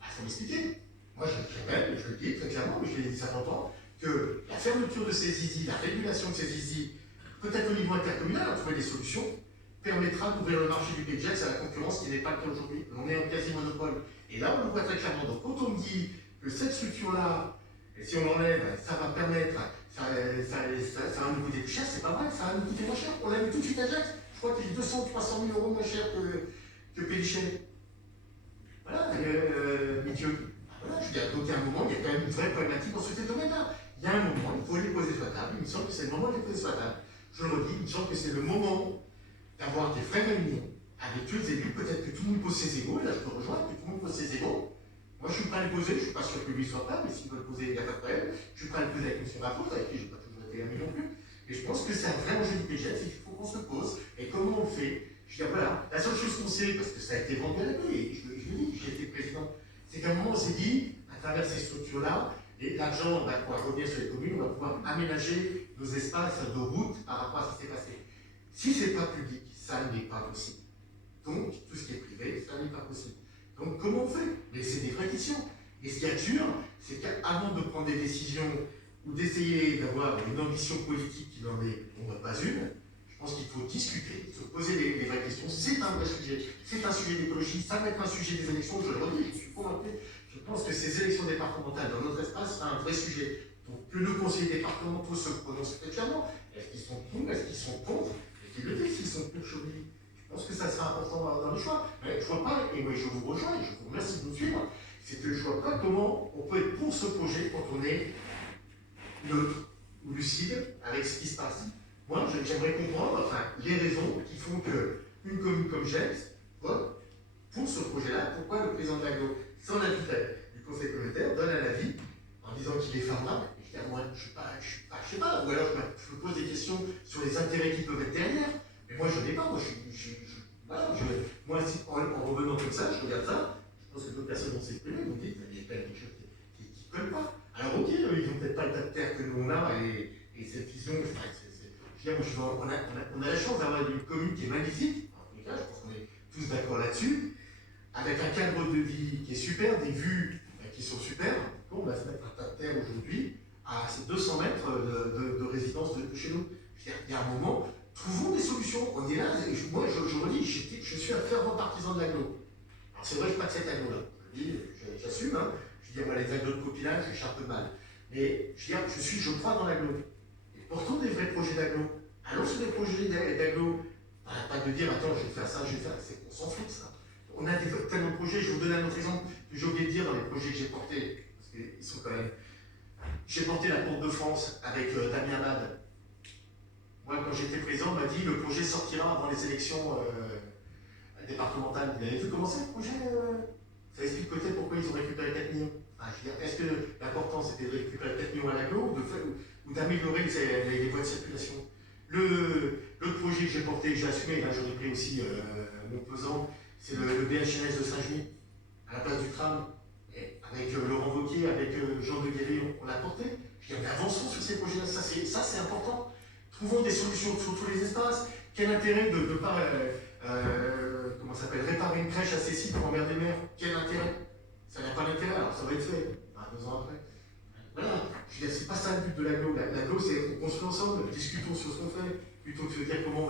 Il faut m'expliquer. Moi, je le dis très clairement, mais je l'ai dit ça longtemps, que la fermeture de ces ISI, la régulation de ces ISI, peut-être au niveau intercommunal, à trouver des solutions, permettra d'ouvrir le marché du PGX à la concurrence qui n'est pas le cas aujourd'hui. On est en quasi-monopole. Et là, on le voit très clairement. Donc, quand on me dit que cette structure-là, si on l'enlève, ça va permettre, ça va nous coûter plus cher, c'est pas vrai, ça va nous coûter moins cher. On l'a vu tout de suite à Gex. Je crois qu'il est 200-300 000 euros moins cher que Pélichet. Voilà, Mithieu. Voilà, je veux dire, donc à un moment, il y a quand même une vraie problématique dans ce domaine-là. Il y a un moment, il faut les poser sur la table. Il me semble que c'est le moment de les poser sur la table. Je le redis, il me semble que c'est le moment d'avoir des vraies réunions avec tous les élus. Peut-être que tout le monde pose ses égaux, là je peux rejoindre, que tout le monde pose ses égaux. Moi je suis prêt à les poser, je ne suis pas sûr que lui soit pas, mais s'il veut le poser, il n'y a pas de problème. Je suis prêt à le poser avec M. Raffos, avec qui je n'ai pas toujours été ami non plus. Et je pense que c'est un vrai enjeu du PGS et qu'il faut qu'on se pose. Et comment on le fait? Je veux dire, voilà, la seule chose qu'on sait, parce que ça a été vendu à la paix, et je le dis, j'ai été président, c'est qu'à un moment on s'est dit, à travers ces structures-là, l'argent va pouvoir revenir sur les communes, on va pouvoir aménager nos espaces de route par rapport à ce qui s'est passé. Si ce n'est pas public, ça n'est pas possible. Donc, tout ce qui est privé, ça n'est pas possible. Donc, comment on fait? Mais c'est des vraies questions. Et ce qui est dur, c'est qu'avant de prendre des décisions ou d'essayer d'avoir une ambition politique qui n'en est pas une, je pense qu'il faut discuter, se poser les vraies questions. C'est un vrai sujet. C'est un sujet d'écologie, ça va être un sujet des élections, je le redis, je suis convaincu. Je pense que ces élections départementales dans notre espace, c'est un vrai sujet. Donc, que nos conseillers départementaux se prononcent très clairement. Est-ce qu'ils sont pour, est-ce qu'ils sont contre? Et qu'ils le disent s'ils sont pour Chauvigny. Je pense que ça sera important dans les choix. Mais je ne vois pas, et moi je vous rejoins, et je vous remercie de nous suivre, c'est que je ne vois pas comment on peut être pour ce projet quand on est neutre ou lucide avec ce qui se passe. Moi, j'aimerais comprendre les raisons qui font qu'une commune comme Gex vote pour ce projet-là. Pourquoi le président de l'Aglo, sans l'avis du conseil communautaire, donne un avis en disant qu'il est favorable. Et je dis, moi, je sais pas, ou alors je me pose des questions sur les intérêts qui peuvent être derrière. Mais moi, je n'en ai pas. Moi, en revenant comme ça, je regarde ça, je pense que d'autres personnes vont s'exprimer, vous dites, il y a peut-être quelque chose qui ne colle pas. Alors, ok, ils n'ont peut-être pas le tas de terre que nous on a, et cette vision, je veux dire, on a la chance d'avoir une commune qui est magnifique, en tout cas, je pense qu'on est tous d'accord là-dessus, avec un cadre de vie qui est super, des vues qui sont super. On va se mettre un tas de terre aujourd'hui à 200 mètres de résidence de chez nous. Je veux dire, il y a un moment, trouvons des solutions. On est là, et moi je redis, je suis un fervent partisan de l'aglo. Alors c'est vrai, je ne pas de cette aglo-là. Je dis, j'assume, hein. Je veux dire, moi, les aglos de copinage, je cherche un peu mal. Mais je veux dire, je crois dans l'aglo. Et portons des vrais projets d'aglo. Allons sur des projets d'aglo. Pas de dire, attends, je vais faire ça, je vais faire ça. On s'en fout de ça. On a tellement de projets. Je vais vous donner un autre exemple que j'ai oublié de dire dans les projets que j'ai portés. Parce qu'ils sont quand même. J'ai porté la Porte de France avec Damien Abad. Moi, quand j'étais président, on m'a dit le projet sortira avant les élections départementales. Vous avez vu comment c'est le projet Ça explique peut-être pourquoi ils ont récupéré 4 millions. Est-ce que l'important c'était de récupérer 4 millions à l'aglo ou d'améliorer les voies de circulation? L'autre projet que j'ai porté, que j'ai assumé, là j'en ai pris aussi mon pesant, c'est le BHNS de Saint-Genis, à la place du tram, avec Laurent Wauquiez, avec Jean de Guéry, on l'a porté. Je dis, avançons sur ces projets-là, ça c'est important. Trouvons des solutions sur tous les espaces. Quel intérêt de ne pas réparer une crèche à Cécile pour emmerder des mères? Quel intérêt? Ça n'a pas d'intérêt, alors ça va être fait, 2 ans après. Voilà, je veux dire, c'est pas ça le but de l'aglo. L'aglo, c'est on construit ensemble, discutons sur ce qu'on fait, plutôt que de dire comment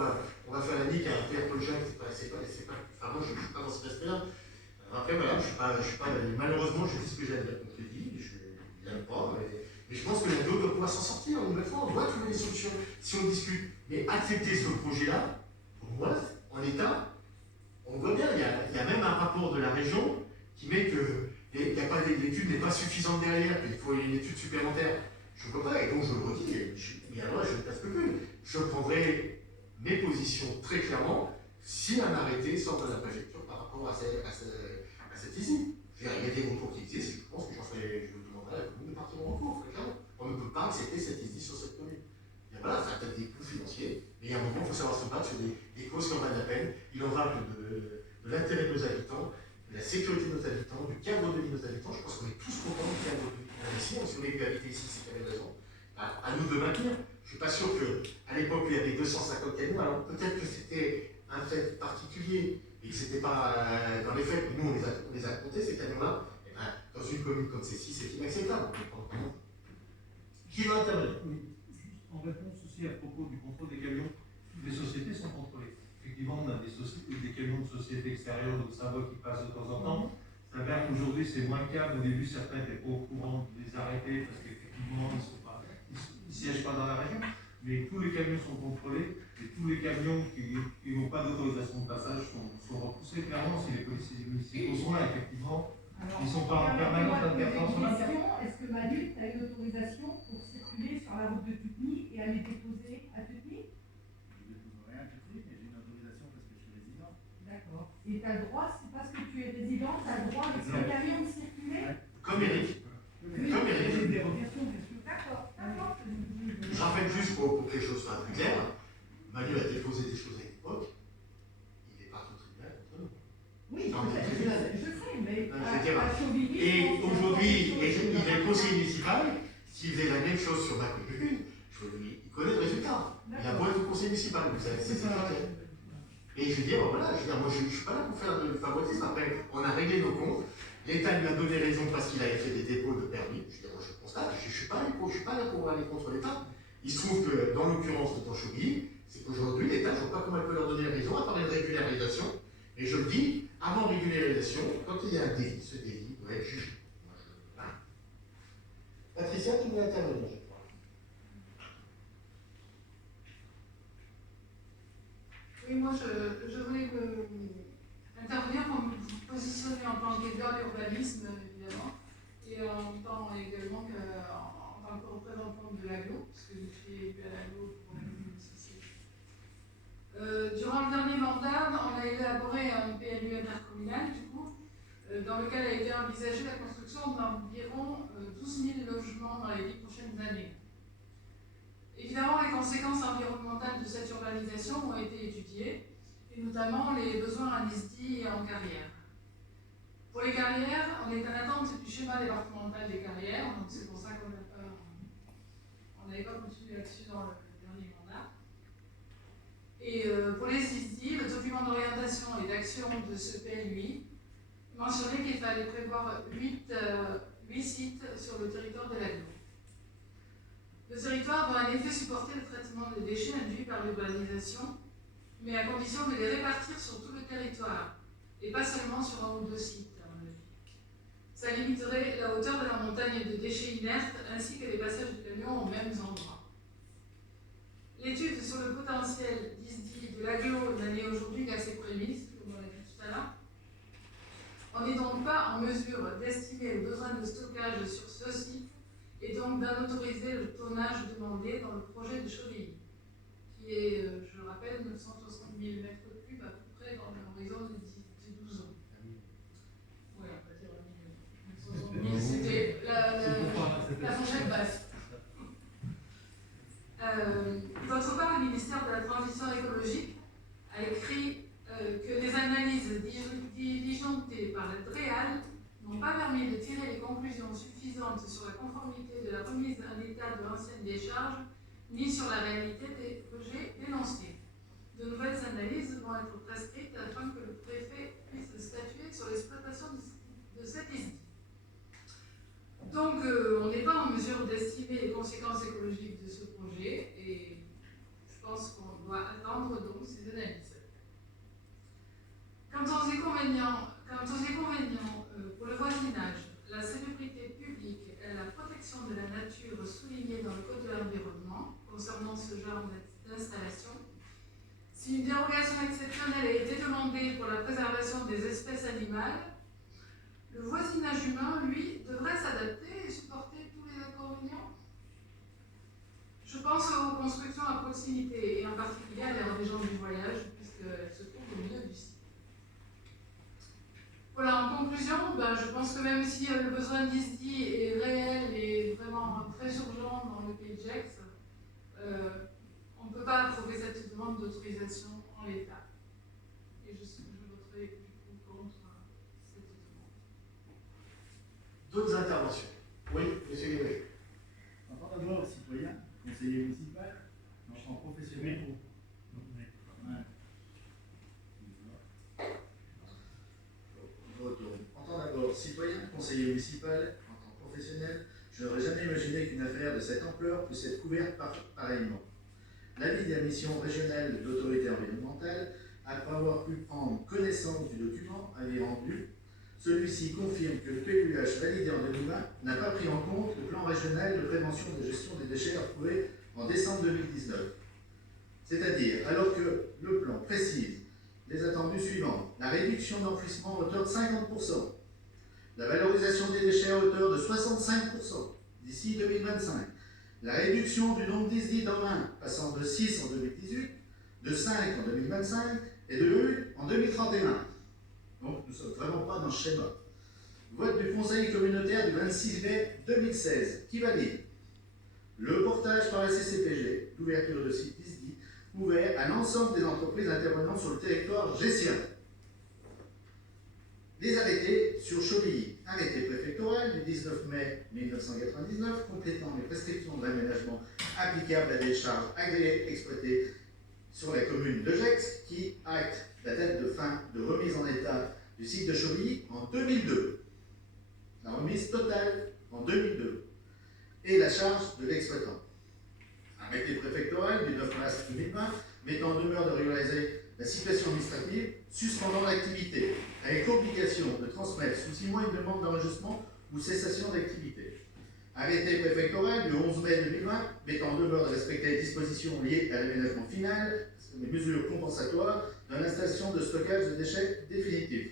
on va faire la nique à un Pierre Paul Jacques. Enfin, moi, je ne suis pas dans cet aspect-là. Après, voilà, je suis pas, malheureusement, je dis ce que j'ai à dire, comme je l'ai dit, je n'aime pas, mais je pense que l'aglo doit pouvoir s'en sortir. Une nouvelle fois, on doit trouver des solutions si on discute. Mais accepter ce projet-là, pour moi, en état, on voit bien, il y a même un rapport de la région qui met que l'étude n'est pas suffisante derrière, qu'il faut une étude supplémentaire. Je ne peux pas, et donc je le redis, mais alors je ne casse plus. Je prendrai mes positions très clairement si un arrêté sort de la préfecture par rapport à cette ISI. Il y a des recours qui existent, je pense que je demanderai à la commune de partir en recours, très clairement. On ne peut pas accepter cette ISI sur cette commune. Et voilà, ça a peut-être des coûts financiers, mais il y a un moment, il faut savoir se battre sur des causes qui en valent la peine. Il en va de l'intérêt de nos habitants, de la sécurité de nos habitants, du cadre de vie de nos habitants. Je pense qu'on est tous contents du cadre de vie. Si on est venu habiter ici, c'est qu'il y avait raison. À nous de maintenir. Je ne suis pas sûr qu'à l'époque, il y avait 250 camions. Alors peut-être que c'était un fait particulier et que ce n'était pas dans les faits. Nous, on les a comptés, ces camions-là. Dans une commune comme celle-ci, c'est inacceptable. Qui va intervenir? En réponse aussi à propos du contrôle des camions, les sociétés sont contrôlées. Effectivement, on a des camions de sociétés extérieures, donc ça va qui passent de temps en temps. Ça s'avère qu'aujourd'hui, c'est moins le cas. Au début, certains n'étaient pas au courant de les arrêter parce qu'effectivement, ils ne siègent pas dans la région. Mais tous les camions sont contrôlés et tous les camions qui n'ont pas d'autorisation de passage sont repoussés. Clairement, si les policiers municipaux sont là, effectivement, alors, ils ne sont pas en permanence d'intervention là. Est-ce que Manu, tu as une autorisation pour circuler sur la route de Tutny et aller déposer à Tutny? Je ne dépose rien à Tutny, mais j'ai une autorisation parce que je suis résident. D'accord. Et tu as le droit, c'est parce que tu es résident, tu as le droit avec ce camion de circuler? Comme Eric. Comme Eric. J'ai une dérogation, bien sûr. D'accord. Je rappelle juste pour que les choses soient plus claires, Manu a déposé des choses à l'époque, il dans le tribunal. Je sais, mais Non, je veux dire, à Chauvigny, Et je pense que aujourd'hui, c'est il autre est chose. conseiller municipal, s'il faisait la même chose sur ma commune, il connaît le résultat. Il a beau être conseiller municipal, vous savez, c'est pas- clair. Et je veux dire, voilà, moi je ne suis pas là pour faire de favoritisme. Après, on a réglé nos comptes. L'État lui a donné raison parce qu'il avait fait des dépôts de permis. Je veux dire, moi je constate, je ne suis pas là pour aller contre l'État. Il se trouve que, dans l'occurrence de Tanchouli, c'est qu'aujourd'hui, l'État, je ne vois pas comment elle peut leur donner raison, à part une régularisation. Et je le dis, avant régularisation, quand il y a un délit, ce délit doit être jugé. Voilà. Patricia, tu voulais intervenir, je crois. Oui, moi je voulais intervenir pour me positionner en tant qu'éleveur d'urbanisme, évidemment, et en tant également en tant que représentante de l'aglo, parce que je suis élue à l'aglo pour la commune de Sicile. Durant le dernier mandat, on a élaboré un PLU intercommunal, du coup, dans lequel a été envisagée la construction d'environ 12 000 logements dans les 10 prochaines années. Évidemment, les conséquences environnementales de cette urbanisation ont été étudiées, et notamment les besoins en ISDI et en carrière. Pour les carrières, on est en attente du schéma départemental des carrières, donc c'est pour ça qu'on n'avait pas continué là-dessus dans le dernier mandat. Et pour les ISDI, le document d'orientation et d'action de ce PLUI mentionnait qu'il fallait prévoir 8 sites sur le territoire de l'aglo. Le territoire doit en effet supporter le traitement des déchets induits par l'urbanisation, mais à condition de les répartir sur tout le territoire, et pas seulement sur un ou deux sites, à mon avis. Ça limiterait la hauteur de la montagne de déchets inertes, ainsi que les passages de camions aux mêmes endroits. L'étude sur le potentiel d'ISDI de l'aglo n'en est aujourd'hui qu'à ses prémices, comme on l'a dit tout à l'heure. On n'est donc pas en mesure d'estimer le besoin de stockage sur ce site, et donc d'en autoriser le tonnage demandé dans le projet de Chauvigny, qui est, je le rappelle, 960 000 m3 à peu près dans l'horizon de 12 ans. Oui, on va dire 1 million. 960 000, c'était la fourchette basse. D'autre part, le ministère de la Transition écologique a écrit que les analyses diligentées par la DREAL n'ont pas permis de tirer les conclusions suffisantes sur la conformité de la remise en état de l'ancienne décharge, ni sur la réalité des projets dénoncés. De nouvelles analyses vont être prescrites afin que le préfet puisse statuer sur l'exploitation de cette ISDI. Donc, on n'est pas en mesure d'estimer les conséquences écologiques de ce projet, et je pense qu'on doit attendre donc ces analyses. Quant aux inconvénients pour le voisinage, la sécurité publique et la protection de la nature soulignée dans le Code de l'environnement concernant ce genre d'installation, si une dérogation exceptionnelle a été demandée pour la préservation des espèces animales, le voisinage humain, lui, devrait s'adapter et supporter tous les inconvénients. Je pense aux constructions à proximité, et en particulier à l'aire des gens du voyage, puisqu'elles se trouvent au milieu du site. Voilà, en conclusion, je pense que même si le besoin d'ISDI est réel et vraiment très urgent dans le pays de Gex, on ne peut pas approuver cette demande d'autorisation en l'état. Et je voterai du coup contre cette demande. D'autres interventions? Oui, monsieur Guéret. En tant qu'adjoint citoyen, conseiller municipal, en tant que professionnel, en tant d'abord citoyen, conseiller municipal, en tant que professionnel, je n'aurais jamais imaginé qu'une affaire de cette ampleur puisse être couverte pareillement. L'avis de la mission régionale d'autorité environnementale, après avoir pu prendre connaissance du document, avait rendu. Celui-ci confirme que le PLUH validé en 2020 n'a pas pris en compte le plan régional de prévention de gestion des déchets approuvé en décembre 2019. C'est-à-dire, alors que le plan précise les attendus suivants: la réduction d'enfouissement à hauteur de 50%, la valorisation des déchets à hauteur de 65% d'ici 2025, la réduction du nombre d'ISDI dans l'Ain passant de 6 en 2018, de 5 en 2025 et de 1 en 2031. Donc nous ne sommes vraiment pas dans ce schéma. Vote du Conseil communautaire du 26 mai 2016 qui valide le portage par la CCPG, l'ouverture de sites ISDI ouvert à l'ensemble des entreprises intervenant sur le territoire gessien. Les arrêtés sur Chauvilly. Arrêté préfectoral du 19 mai 1999 complétant les prescriptions de l'aménagement applicables à des charges agréées exploitées sur la commune de Gex, qui acte la date de fin de remise en état du site de Chauvilly en 2002. La remise totale en 2002. Et la charge de l'exploitant. Arrêté préfectoral du 9 mars 2020 mettant en demeure de régulariser la situation administrative, suspendant l'activité, avec l'obligation de transmettre sous 6 mois une demande d'enregistrement ou cessation d'activité. Arrêté préfectoral du 11 mai 2020 mettant en demeure de respecter les dispositions liées à l'aménagement final, les mesures compensatoires de l'installation de stockage de déchets définitifs.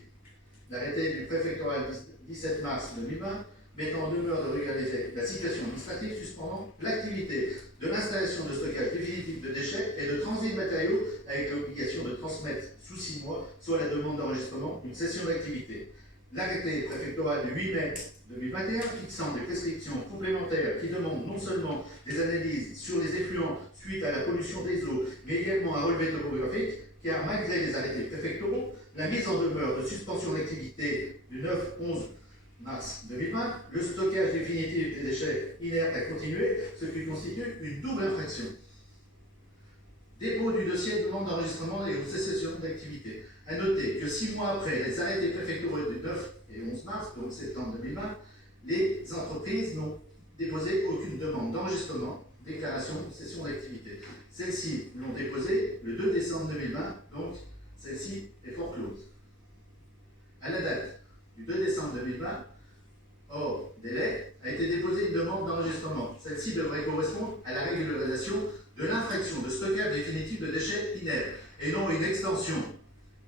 L'arrêté du préfectoral 17 mars 2020 mettant en demeure de régulariser la situation administrative, suspendant l'activité de l'installation de stockage définitif de déchets et de transit de matériaux avec l'obligation de transmettre sous 6 mois, soit la demande d'enregistrement, une cessation d'activité. L'arrêté préfectoral du 8 mai 2021 fixant des prescriptions complémentaires qui demandent non seulement des analyses sur les effluents suite à la pollution des eaux, mais également un relevé topographique, car malgré les arrêtés préfectoraux, la mise en demeure de suspension d'activité du 9-11 mars 2020, le stockage définitif des déchets inertes a continué, ce qui constitue une double infraction. Dépôt du dossier de demande d'enregistrement et cessation d'activité. A noter que 6 mois après les arrêtés préfectoraux du 9 et 11 mars, donc septembre 2020, les entreprises n'ont déposé aucune demande d'enregistrement, déclaration de cessation d'activité. Celles-ci l'ont déposé le 2 décembre 2020, donc celle-ci est forclose. À la date du 2 décembre 2020, hors délai, a été déposée une demande d'enregistrement. Celle-ci devrait correspondre à la régularisation de l'infraction de stockage définitif de déchets inertes et non une extension.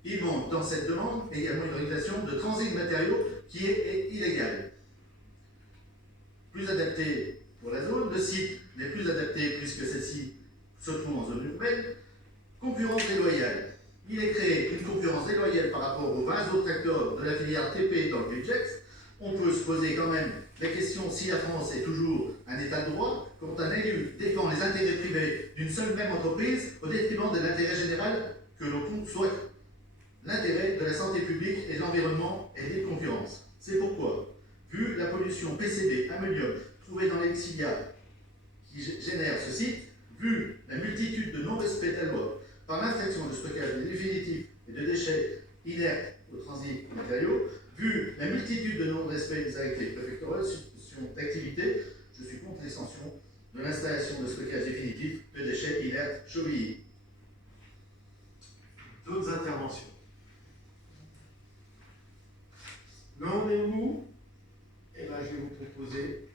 Il manque dans cette demande également une régulation de transit de matériaux qui est illégale. Plus adapté pour la zone, le site n'est plus adapté puisque celle-ci se trouve en zone urbaine. Concurrence déloyale. Il est créé une concurrence déloyale par rapport aux 20 autres acteurs de la filière TP dans le Budget. On peut se poser quand même la question si la France est toujours un état de droit quand un élu défend les intérêts privés d'une seule même entreprise au détriment de l'intérêt général que l'on souhaite, l'intérêt de la santé publique et de l'environnement et de la concurrence. C'est pourquoi, vu la pollution PCB ammonium trouvée dans l'exilia qui génère ce site, vu la multitude de non-respect de la loi par l'infraction de stockage définitif et de déchets inertes au transit matériaux, vu la multitude de non-respect des arrêtés préfectoraux, suspension d'activité, je suis contre l'extension de l'installation de stockage définitif de déchets inertes Chauvilly. D'autres interventions? Non, on est où? Eh bien, je vais vous proposer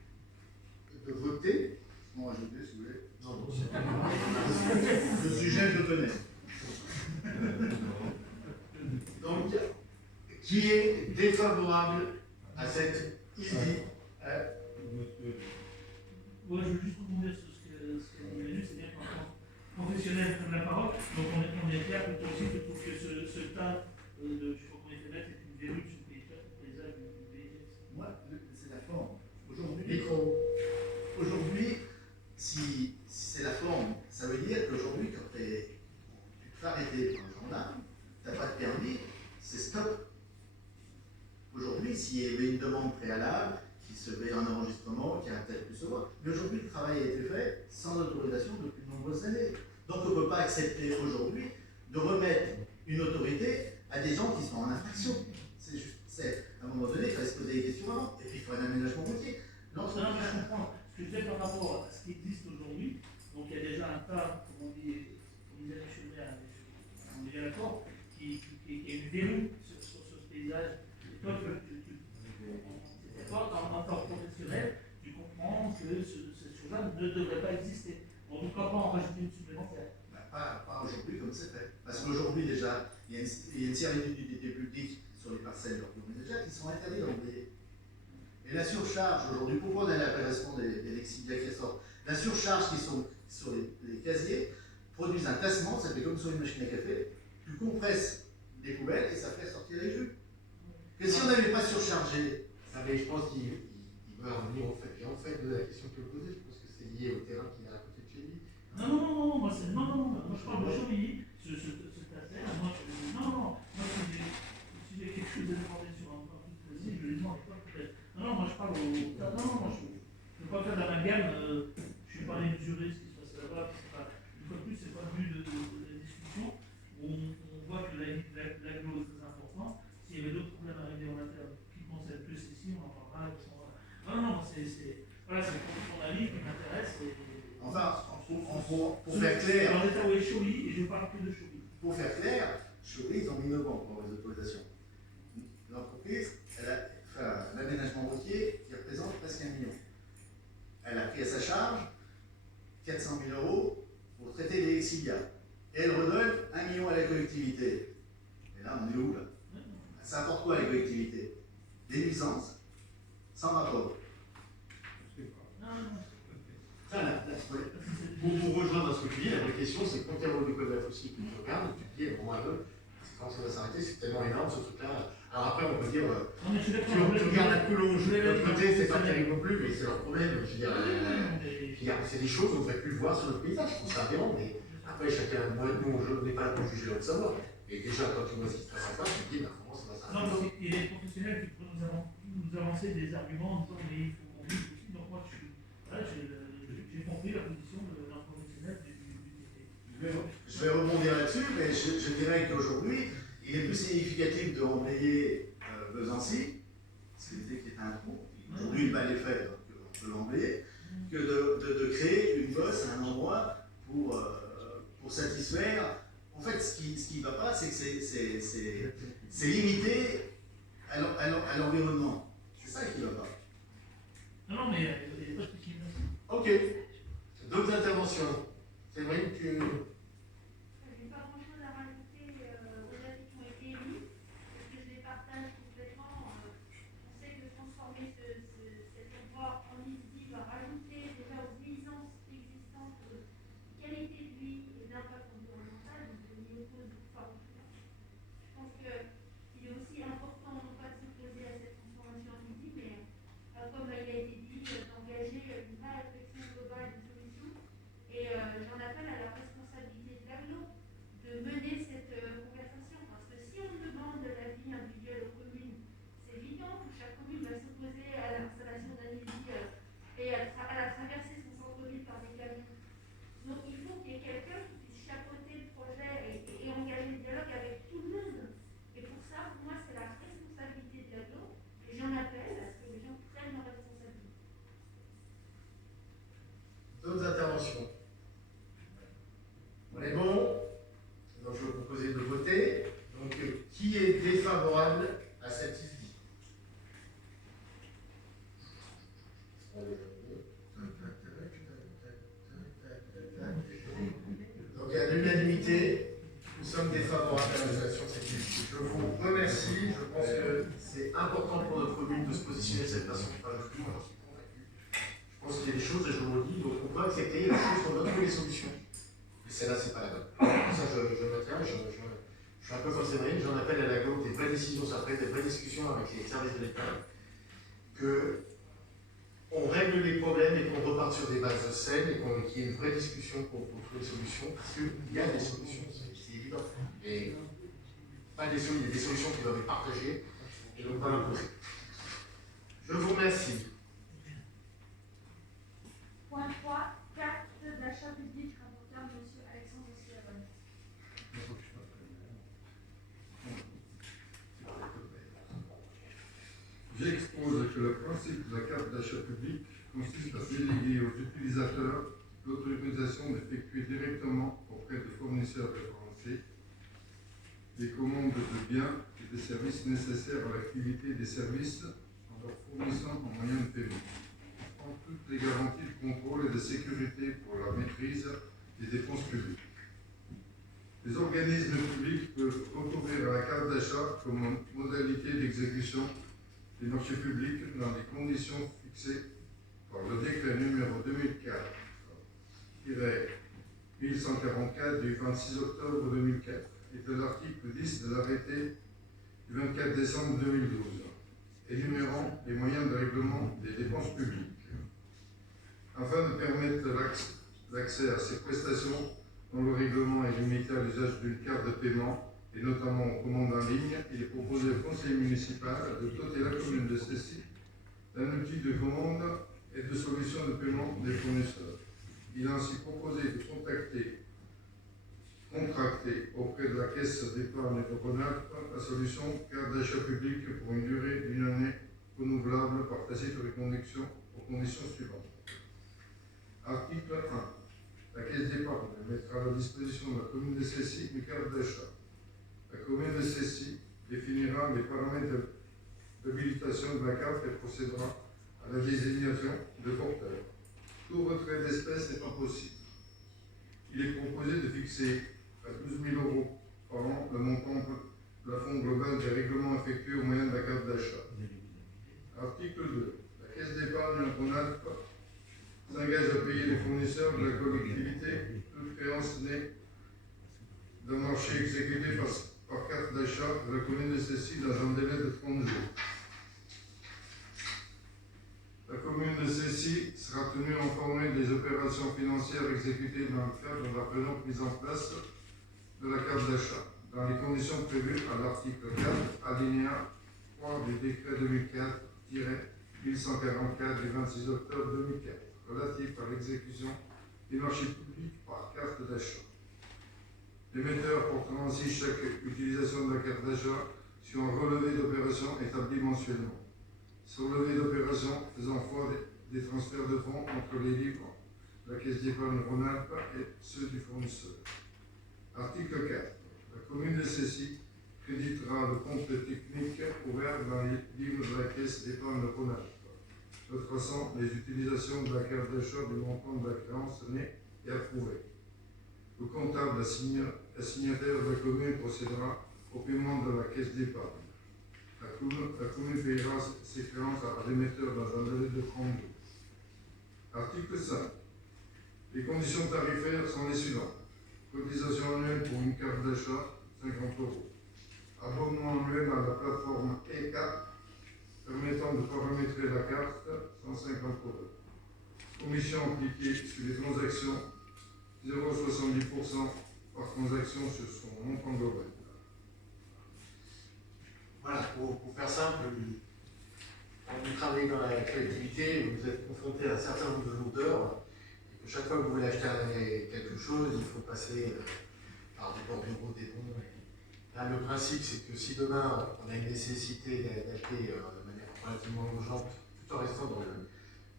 de voter. Je m'en rajouter si vous voulez. Non, non, c'est pas le sujet, je le connais. Donc, qui est défavorable à cette ISDI? Moi, je veux juste rebondir sur ce qu'a dit Manu, c'est bien qu'en professionnel prenne la parole, donc on est clair que toi aussi, tu trouves que ce tas de, je ne sais pas combien de mètres, est une verrue sur le paysage du pays. Moi, c'est la forme. Aujourd'hui, si c'est la forme, ça veut dire qu'aujourd'hui, quand tu te fais arrêter par un gendarme, tu n'as pas de permis, c'est stop. Aujourd'hui, s'il y avait une demande préalable, qui se fait un enregistrement, qui a peut-être pu se voir, mais aujourd'hui, le travail a été fait sans autorisation depuis de nombreuses années. Donc, on ne peut pas accepter aujourd'hui de remettre une autorité à des gens qui sont en infraction. C'est juste, à un moment donné, il faut se poser des questions avant, et puis il faut un aménagement routier. Non, je comprends. Ce que je fais par rapport à ce qui existe aujourd'hui, donc il y a déjà un tas, comme on disait la cheminée, on est bien d'accord, qui est une verrue sur ce paysage. Et toi, en tant que professionnel, tu comprends que cette chose-là ne devrait pas exister. On ne peut pas en rajouter une supplémentaire. Pas aujourd'hui comme c'est fait. Parce qu'aujourd'hui déjà, il y a une série d'unités publiques sur les parcelles déjà qui sont interdites d'envoyer. Et la surcharge aujourd'hui, pourquoi on a l'appellation des lexidia qui sortent? La surcharge qui sont sur les casiers produisent un tassement, ça fait comme sur une machine à café, tu compresses les poubelles et ça fait sortir les jus. Que si on n'avait pas surchargé. Mais je pense qu'il va revenir au fait. Et en fait, de la question que vous posez, je pense que c'est lié au terrain qu'il a à côté de chez lui. Non, moi je parle de Chauvilly, ce tas-là, moi, si j'ai quelque chose de demandé sur un Non, non, je ne veux pas faire d'amalgame, je ne vais pas aller mesurer ce qui se passe là-bas, une fois de plus, c'est pas le but de la discussion. On voit que l'aglo est très important. S'il y avait d'autres problèmes à régler en interne qui concernent plus ici, on en parlera. Non, non, voilà, c'est ton avis qui m'intéresse. Enfin, pour faire clair. Dans l'état où est Chauly, et je parle que de Chauly. Pour faire clair, Chauly, ils ont mis 9 ans pour avoir les autorisations. L'entreprise, l'aménagement routier, qui représente presque 1 million. Elle a pris à sa charge 400 000 euros pour traiter les exilia. Et elle redonne 1 million à la collectivité. Et là, on est où là? Ça apporte quoi à la collectivité? Des nuisances, sans rapport. Pour vous rejoindre à ce que tu dis, la vraie question, c'est quand il y a du code de la fossile que tu regardes, tu te dis, bon, c'est quand ça va s'arrêter, c'est tellement énorme ce truc-là. Alors après, on peut dire, tu regardes la Coulonge, de l'autre côté, c'est pas terrible non plus, mais c'est leur problème. Je veux dire, c'est des choses qu'on ne devrait plus voir sur notre paysage, je trouve ça aberrant, mais après, chacun, moi, nous, je n'ai pas pour juger l'autre savoir. Et déjà, quand tu vois ce qui se passe en face, tu te dis, comment ça va s'arrêter? Non, parce qu'il y a des professionnels qui pourraient nous avancer des arguments en disant, mais il faut qu'on vive aussi. Donc moi, j'ai compris la position d'un professionnel du TT. Je vais rebondir là-dessus, mais je dirais qu'aujourd'hui, il est plus significatif de emblayer Besançon, c'était qui est un trou. Aujourd'hui, le bal est fait, donc on peut l'emblayer, que de créer une bosse à un endroit pour satisfaire. En fait, ce qui ne va pas, c'est que c'est limité à l'environnement. C'est ça qui ne va pas. Non, mais il n'y a pas de spécification. Ok. D'autres interventions? C'est vrai que tu... Je n'ai pas grand-chose à rajouter aux avis qui ont été émis, parce que je les partage complètement. On sait que transformer cet endroit en ISDI va rajouter déjà aux nuisances existantes de qualité de vie et d'impact environnemental, donc je m'y oppose farouchement. Je pense qu'il est aussi important non pas de s'opposer à cette transformation en ISDI, mais comme il a été dit, d'engager une vraie réflexion globale de solutions. Et j'en appelle à la responsabilité de l'aglo de mener cette conversation. Parce que si on demande l'avis individuel aux communes, c'est évident que chaque commune va s'opposer à l'installation d'un ISDI et à la traverser son centre-ville par des camions. Donc il faut qu'il y ait quelqu'un qui puisse chapeauter le projet et engager le dialogue avec tout le monde. Et pour ça, pour moi, c'est la responsabilité de l'aglo. Et j'en appelle à ce que les gens prennent leurs responsabilités. D'autres interventions? On est bon? Donc je vais vous proposer de voter. Donc qui est défavorable à cette ISDI? Donc à l'unanimité, nous sommes défavorables à l'installation de cette ISDI. Je vous remercie. Je pense que c'est important pour notre commune de se positionner de cette façon. Enfin, j'en suis convaincu. Je pense qu'il y a des choses, et je vous le dis, donc on peut accepter les choses, on doit trouver les solutions. Mais celle-là, c'est pas la bonne. Ça, je maintiens, je suis un peu comme Séverine, j'en appelle à la GOP, des vraies décisions après, des vraies discussions avec les services de l'État, qu'on règle les problèmes et qu'on reparte sur des bases saines et qu'il y ait une vraie discussion pour trouver des solutions, parce qu'il y a des solutions, c'est évident. Et pas des solutions, il y a des solutions qui doivent être partagées et non pas imposées. Je vous remercie. Point 3, carte d'achat public, rapporteur M. Alexandre Schiavone. J'expose que le principe de la carte d'achat public consiste à déléguer aux utilisateurs l'autorisation d'effectuer directement auprès des fournisseurs référencés des commandes de biens et des services nécessaires à l'activité des services en leur fournissant en moyen de paiement, en toutes les garanties de contrôle et de sécurité pour la maîtrise des dépenses publiques. Les organismes publics peuvent recourir à la carte d'achat comme modalité d'exécution des marchés publics dans les conditions fixées par le décret numéro 2004-1144 du 26 octobre 2004 et de l'article 10 de l'arrêté du 24 décembre 2012, énumérant les moyens de règlement des dépenses publiques. Afin de permettre l'accès à ces prestations dont le règlement est limité à l'usage d'une carte de paiement, et notamment aux commandes en ligne, il est proposé au conseil municipal de doter la commune de ceci d'un outil de commande et de solution de paiement des fournisseurs. Il est ainsi proposé de contracter auprès de la Caisse d'épargne de Rhône-Alpes la solution carte d'achat public pour une durée d'une année renouvelable par tacite reconduction aux conditions suivantes. Article 1. La Caisse d'épargne mettra à la disposition de la commune de Cessy une carte d'achat. La commune de Cessy définira les paramètres d'habilitation de la carte et procédera à la désignation de porteur. Tout retrait d'espèces étant possible. Il est proposé de fixer à 12 000 € par an le montant plafond global des règlements effectués au moyen de la carte d'achat. Article 2. La Caisse d'épargne Rhône-Alpes s'engage à payer les fournisseurs de la collectivité toute créance née d'un marché exécuté par carte d'achat de la commune de Cessy dans un délai de 30 jours. La commune de Cessy sera tenue informée des opérations financières exécutées dans le cadre de la présente mise en place de la carte d'achat, dans les conditions prévues à l'article 4, alinéa 3 du décret 2004-1144 du 26 octobre 2004, relatif à l'exécution des marchés publics par carte d'achat. L'émetteur portera ainsi chaque utilisation de la carte d'achat sur un relevé d'opération établi mensuellement. Ce relevé d'opération faisant foi des transferts de fonds entre les livres de la Caisse d'épargne Rhône-Alpes et ceux du fournisseur. Article 4. La commune de Cessy créditera le compte technique ouvert dans les livres de la Caisse d'épargne Rhône-Alpes, retraçant les utilisations de la carte d'achat du montant de la créance née et approuvée. Le comptable assignataire de la commune procédera au paiement de la Caisse d'épargne. La commune payera ses créances à l'émetteur dans un délai de 30 jours. Article 5. Les conditions tarifaires sont les suivantes. Cotisation annuelle pour une carte d'achat, 50 €. Abonnement annuel à la plateforme E4 permettant de paramétrer la carte, 150 €. Commission appliquée sur les transactions, 0,70% par transaction sur son montant global. Voilà, pour faire simple, quand vous travaillez dans la collectivité, vous êtes confronté à un certain nombre de lourdeurs, et que chaque fois que vous voulez acheter quelque chose, il faut passer par des bordereaux, des bons. Là, le principe, c'est que si demain on a une nécessité d'acheter de manière relativement urgente, tout en restant dans le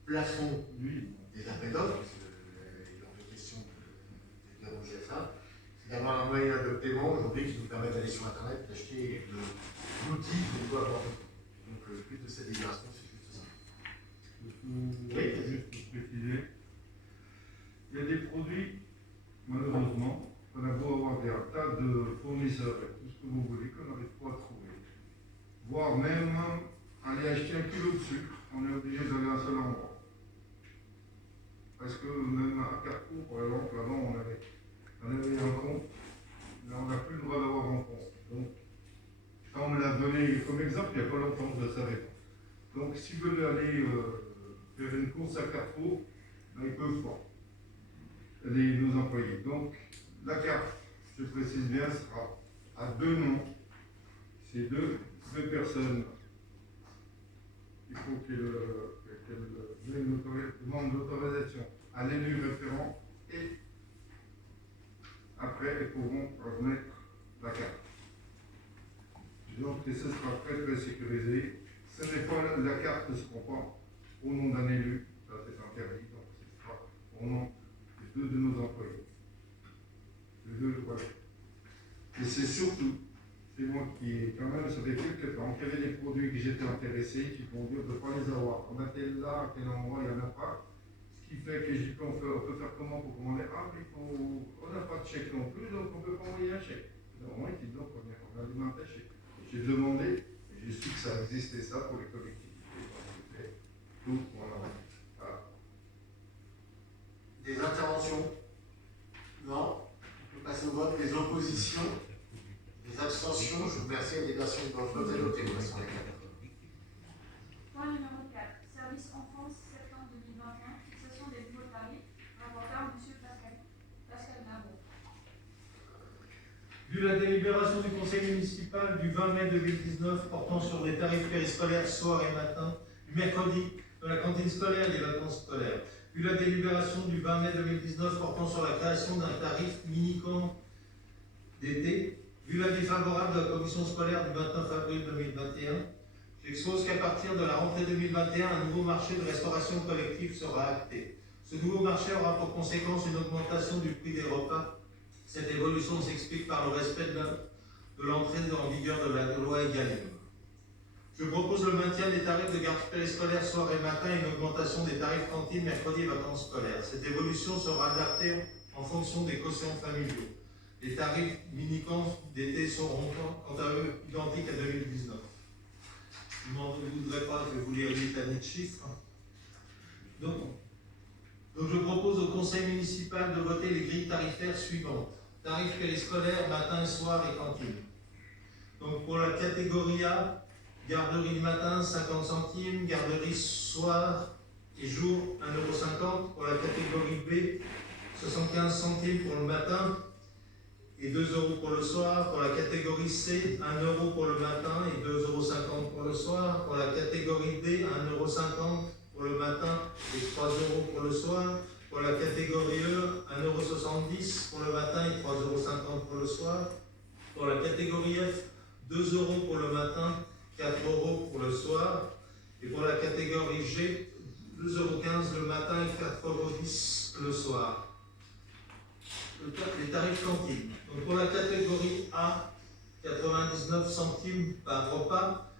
plafond des appels d'offres, parce qu'il est hors de question de déroger à ça, c'est d'avoir un moyen de paiement aujourd'hui qui nous permet d'aller sur Internet, d'acheter l'outil qu'on doit avoir. Donc le but de cette délibération, c'est juste ça. Juste pour préciser, il y a des produits, malheureusement, on a beau avoir des tas de fournisseurs et tout ce que vous voulez, qu'on n'arrive pas à trouver. Voire même aller acheter 1 kilo de sucre, on est obligé d'aller à un seul endroit. Parce que même à Carrefour, par exemple, avant on avait un compte, mais on n'a plus le droit d'avoir un compte. Donc, quand on me l'a donné comme exemple, il n'y a pas longtemps, je ne le savais pas. Donc, si vous voulez aller faire une course à Carrefour, ben, ils ne peuvent pas, nos employés. Donc, la carte, je précise bien, sera à 2 noms. C'est deux personnes. Il faut qu'elles demandent l'autorisation à l'élu référent et après, elles pourront remettre la carte. Donc, ce sera très très sécurisé. Ce n'est pas la carte ne sera pas au nom d'un élu, ça c'est interdit, donc ce sera au nom de 2 de nos employés. Voilà. Et c'est surtout, c'est moi qui, quand même, ça fait quelques temps qu'il y avait des produits que j'étais intéressé, qui vont dire de ne pas les avoir. On a tel là, à tel endroit, il n'y en a pas. Ce qui fait que j'ai dit on peut faire comment pour commander. Ah, mais on n'a pas de chèque non plus, donc on ne peut pas envoyer un chèque. Normalement, il dit donc on alimente un chèque. J'ai demandé, et j'ai su que ça existait ça pour les collectivités. Tout, voilà. Des interventions? Non? Passer au vote. Des oppositions, des abstentions. Je vous remercie. Les versions de votre vote adoptées. Point numéro 4. Service enfance, septembre 2021. Fixation des nouveaux tarifs. Rapporteur, M. Pascal Nabon. Vu la délibération du conseil municipal du 20 mai 2019 portant sur les tarifs périscolaires soir et matin du du mercredi de la cantine scolaire et des vacances scolaires. Vu la délibération du 20 mai 2019 portant sur la création d'un tarif mini-camp d'été, vu l'avis favorable de la commission scolaire du 29 avril 2021, j'expose qu'à partir de la rentrée 2021, un nouveau marché de restauration collective sera acté. Ce nouveau marché aura pour conséquence une augmentation du prix des repas. Cette évolution s'explique par le respect de l'entrée en vigueur de la loi Egalim. Je propose le maintien des tarifs de garde périscolaire soir et matin et une augmentation des tarifs cantine, mercredi et vacances scolaires. Cette évolution sera adaptée en fonction des quotients familiaux. Les tarifs mini-camps d'été seront quant à eux identiques à 2019. Je ne voudrais pas que vous liriez l'année de chiffres. Donc, je propose au conseil municipal de voter les grilles tarifaires suivantes. Tarifs périscolaires, matin, soir et cantine. Donc pour la catégorie A, garderie du matin, 50 centimes, garderie soir et jour, 1,50 €. Pour la catégorie B, 75 centimes pour le matin et 2 € pour le soir. Pour la catégorie C, 1 € pour le matin et 2,50 € pour le soir. Pour la catégorie D, 1,50 € pour le matin et 3 € pour le soir. Pour la catégorie E, 1,70 € pour le matin et 3,50 € pour le soir. Pour la catégorie F, 2 € pour le matin, 4 € pour le soir. Et pour la catégorie G, 2,15 € le matin et 4,10 € le soir. Les tarifs cantines. Donc pour la catégorie A, 99 centimes par repas.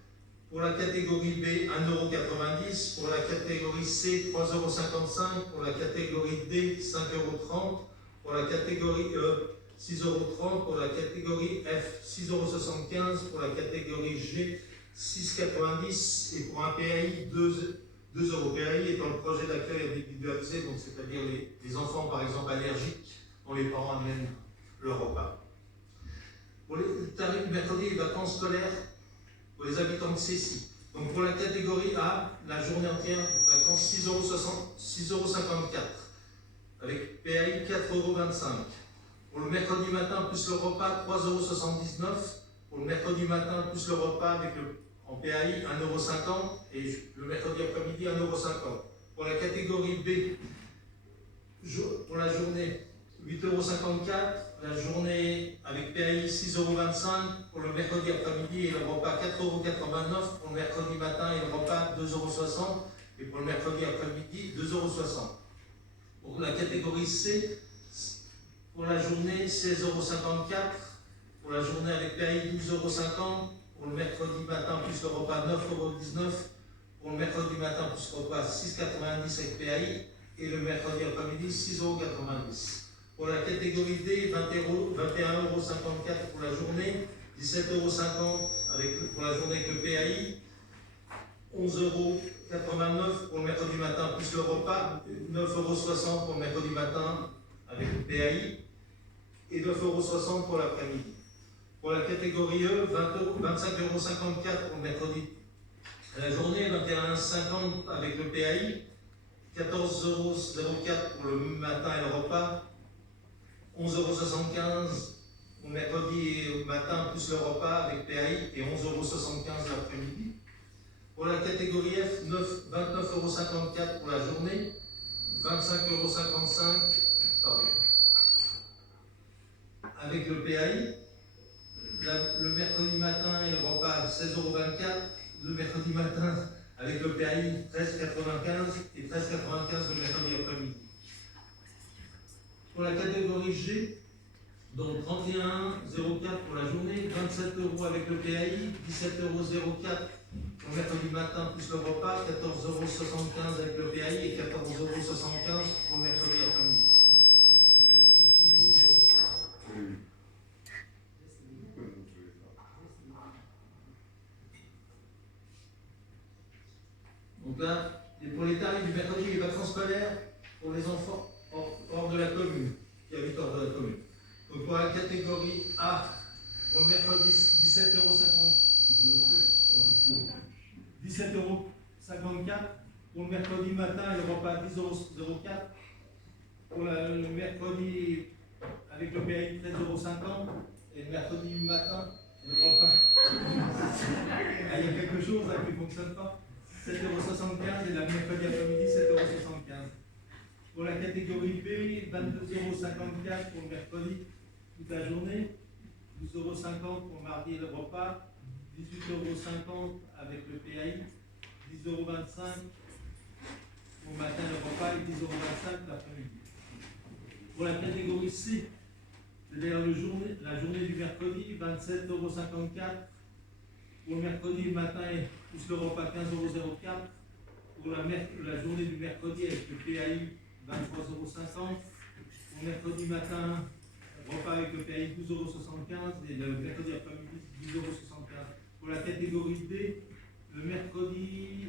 Pour la catégorie B, 1,90 €. Pour la catégorie C, 3,55 €. Pour la catégorie D, 5,30 €. Pour la catégorie E, 6,30 €. Pour la catégorie F, 6,75 €. Pour la catégorie G, 6,90 € et pour un PAI, 2 €. PAI étant le projet d'accueil individualisé, donc c'est-à-dire les enfants par exemple allergiques dont les parents amènent leur repas. Pour les tarifs mercredi et vacances scolaires, pour les habitants de Cécy. Donc pour la catégorie A, la journée entière de vacances, 6,54 € avec PAI 4,25 €. Pour le mercredi matin plus le repas, 3,79 €. Pour le mercredi matin plus le repas avec en PAI 1,50 € et le mercredi après-midi 1,50 €. Pour la catégorie B, pour la journée 8,54 €, la journée avec PAI 6,25 € pour le mercredi après-midi et le repas 4,89 €. Pour le mercredi matin et le repas 2,60 € et pour le mercredi après-midi 2,60 €. Pour la catégorie C, pour la journée 16,54 €. Pour la journée avec PAI 12,50 €. Pour le mercredi matin plus le repas 9,19 €. Pour le mercredi matin plus le repas 6,90 € avec PAI. Et le mercredi après-midi 6,90 €. Pour la catégorie D, 21,54 € pour la journée, 17,50 € pour la journée avec le PAI, 11,89 € pour le mercredi matin plus le repas, 9,60 € pour le mercredi matin avec le PAI et 9,60 € pour l'après-midi. Pour la catégorie E, 25,54 € pour le mercredi à la journée, 21,50 € avec le PAI, 14,04 € pour le matin et le repas, 11,75 € au mercredi matin plus le repas avec PAI et 11,75 € l'après-midi. Pour la catégorie F, 29,54 € pour la journée, 25,55 € avec le PAI. Le mercredi matin et le repas 16,24 €. Le mercredi matin avec le PAI 13,95 € et 13,95 € le mercredi après-midi. Pour la catégorie G, donc 31,04 € pour la journée, 27 € avec le PAI, 17,04 € pour le mercredi matin plus le repas, 14,75 € avec le PAI et 14,75 € pour le mercredi après-midi. Donc là, et pour les tarifs du mercredi et les vacances scolaires pour les enfants hors de la commune, qui habitent hors de la commune. Donc pour la catégorie A, pour le mercredi 17,54 €. Pour le mercredi matin et le repas 10,04 €. Pour le mercredi avec le PAI 13,50 € et le mercredi matin, le repas. Il y a quelque chose là qui ne fonctionne pas. 7,75 € et la mercredi après-midi 7,75 €. Pour la catégorie B, 22,54 € pour le mercredi toute la journée, 12,50 € pour mardi et le repas, 18,50 € avec le PAI, 10,25 € pour le matin le repas et 10,25 € l'après-midi. Pour la catégorie C, c'est-à-dire la journée du mercredi, 27,54 € pour le mercredi le matin plus le repas, 15,04 € pour la journée du mercredi avec le PAI, 23,50 €. Pour le mercredi matin, repas avec le PAI, 12,75 € et le mercredi après-midi, 10,75 €. Pour la catégorie D, le mercredi,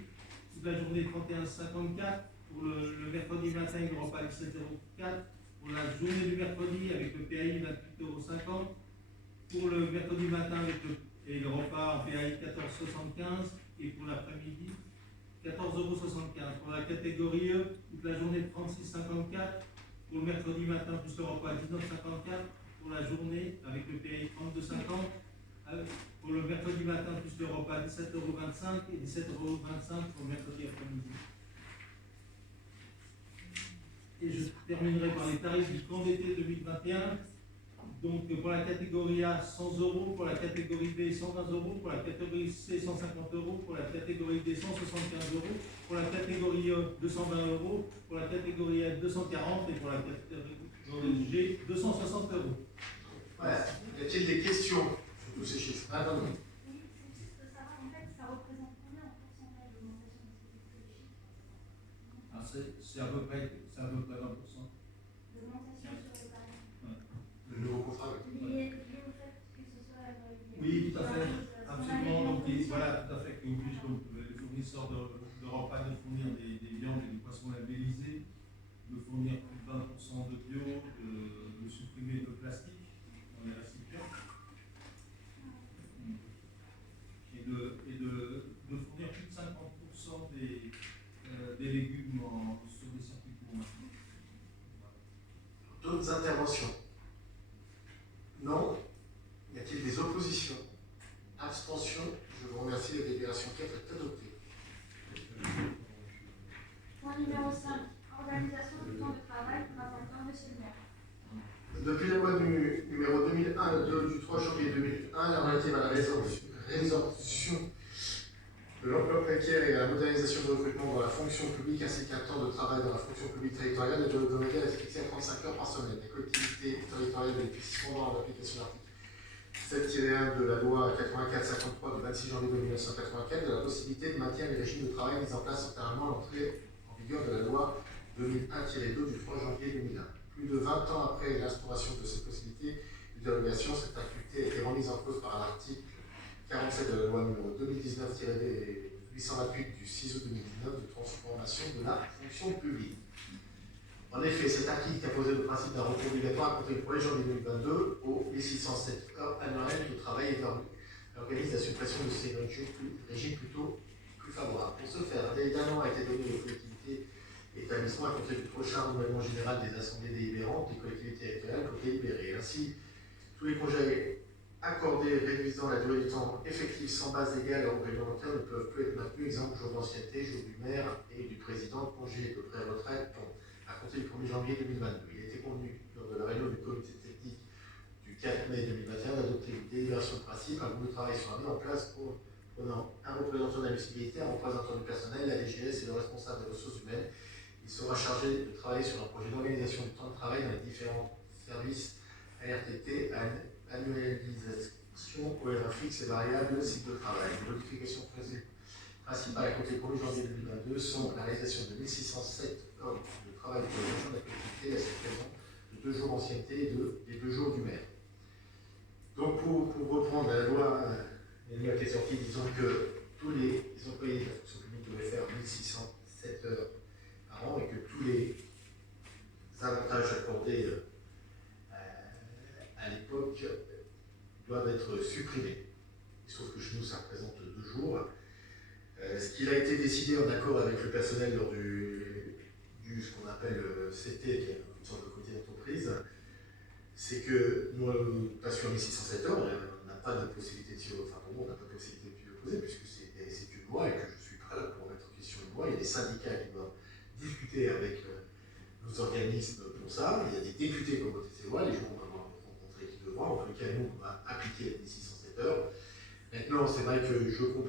toute la journée, 31,54 €. Pour le mercredi matin, le repas avec 7,04 €. Pour la journée du mercredi, avec le PAI, 28,50 €. Pour le mercredi matin, avec le repas en PAI, 14,75 €. Et pour l'après-midi, 14,75 €. Pour la catégorie E, toute la journée, 36,54 €. Pour le mercredi matin, plus le repas, 19,54 €. Pour la journée, avec le PAI, 32,50 €. Pour le mercredi matin, plus le repas, 17,25 € et 17,25 € pour le mercredi après-midi. Et je terminerai par les tarifs du camp d'été 2021. Donc pour la catégorie A, 100 €, pour la catégorie B, 120 €, pour la catégorie C, 150 €, pour la catégorie D, 175 €, pour la catégorie E, 220 €, pour la catégorie F, 240 € et pour la catégorie G, 260 €. Voilà. Y a-t-il des questions sur tous ces chiffres? Madame. Oui, c'est juste de savoir, en fait, ça représente combien en pourcentage d'augmentation des chiffres? Ah, c'est à peu près 20%. L'augmentation sur le barème. Le nouveau contrat, oui. Lié au fait que ce soit. Oui, tout à fait, absolument. Donc, voilà, tout à fait, qui oblige donc, les fournisseurs de repas de fournir des viandes et des poissons labellisés, de fournir plus de 20% de bio, de supprimer le plastique dans les récipients, et de fournir plus de 50% des légumes sur des circuits courts maintenant. D'autres interventions? Non. Y a-t-il des oppositions? Abstention? Je vous remercie, la délibération 4 est adoptée. Point numéro 5, organisation du temps de travail, rapporteur monsieur le maire. Depuis la loi numéro 2001 du 3 janvier 2001, la relative à la résorption de l'emploi précaire et à la modernisation de recrutement dans la fonction publique ainsi qu'un temps de travail dans la fonction publique territoriale, la durée hebdomadaire est fixée à 35 heures par semaine. Les collectivités territoriales bénéficient cependant de l'application de l'article 7-1 de la loi 84-53 du 26 janvier 1984 de la possibilité de maintien des régimes de travail mis en place antérieurement à l'entrée en vigueur de la loi 2001-2 du 3 janvier 2001. Plus de 20 ans après l'instauration de cette possibilité de dérogation, cette faculté a été remise en cause par l'article 47 de la loi numéro 2019-828 du 6 août 2019 de transformation de la fonction publique. En effet, cet article a posé le principe d'un recours obligatoire à compter du 1er janvier 2022 aux 1607 heures annuelles de travail et organise la suppression de ces régimes plutôt plus favorables. Pour ce faire, un délai d'1 an a été donné aux collectivités et établissements à compter du prochain renouvellement général des assemblées délibérantes des collectivités territoriales pour délibérer. Ainsi, tous les congés accordés réduisant la durée du temps effectif sans base légale ou réglementaire ne peuvent plus être maintenus. Exemple, jour d'ancienneté, jour du maire et du président, congé de pré-retraite, à compter du 1er janvier 2022. Il a été convenu lors de la réunion du comité technique du 4 mai 2021 d'adopter une délibération de principe. Un groupe de travail sera mis en place prenant un représentant de la municipalité, un représentant du personnel, la DGS et le responsable des ressources humaines. Il sera chargé de travailler sur un projet d'organisation du temps de travail dans les différents services ARTT, annualisation, horaire fixe et variable, cycle de travail. Les modifications principales à compter du 1er janvier 2022 sont la réalisation de 1607 heures de travail pour les agents de la collectivité, la suppression de 2 jours d'ancienneté et des 2 jours du maire. Donc pour reprendre la loi qui est sortie, disons que tous les employés de la fonction publique devaient faire 1607 heures par an et que tous les avantages accordés à l'époque doivent être supprimés. Sauf que chez nous, ça représente 2 jours. Ce qu'il a été décidé en accord avec le personnel lors du ce qu'on appelle CT, qui est une sorte de comité d'entreprise, c'est que nous passions 1607 heures, on n'a pas de possibilité de s'y opposer, enfin pour moi, on n'a pas de possibilité de s'y opposer, puisque c'est une loi et que je suis prêt pour mettre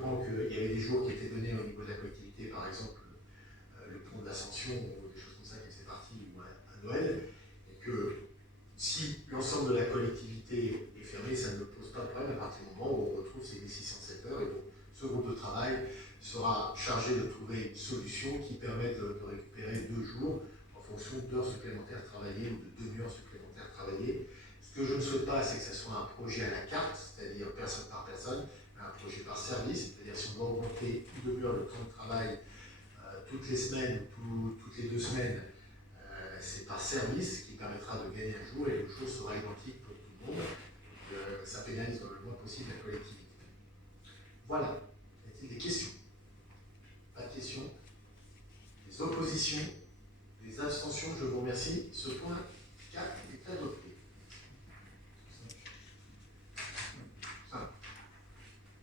simplement qu'il y avait des jours qui étaient donnés au niveau de la collectivité, par exemple le pont de l'Ascension ou des choses comme ça qui faisaient partie, ou à Noël, et que si l'ensemble de la collectivité est fermé, ça ne pose pas de problème à partir du moment où on retrouve ces 1607 heures. Et donc, ce groupe de travail sera chargé de trouver une solution qui permette de récupérer 2 jours en fonction d'heures supplémentaires travaillées ou de demi-heures supplémentaires travaillées. Ce que je ne souhaite pas, c'est que ce soit un projet à la carte, c'est-à-dire personne par personne, mais un projet par service, c'est-à-dire si on doit augmenter une demi-heure le temps de travail toutes les semaines ou toutes les 2 semaines, c'est par service qui permettra de gagner un jour et le jour sera identique pour tout le monde. Ça pénalise dans le moins possible la collectivité. Voilà. Y a-t-il des questions? Pas de questions? Des oppositions? Des abstentions? Je vous remercie. Ce point 4 est adopté.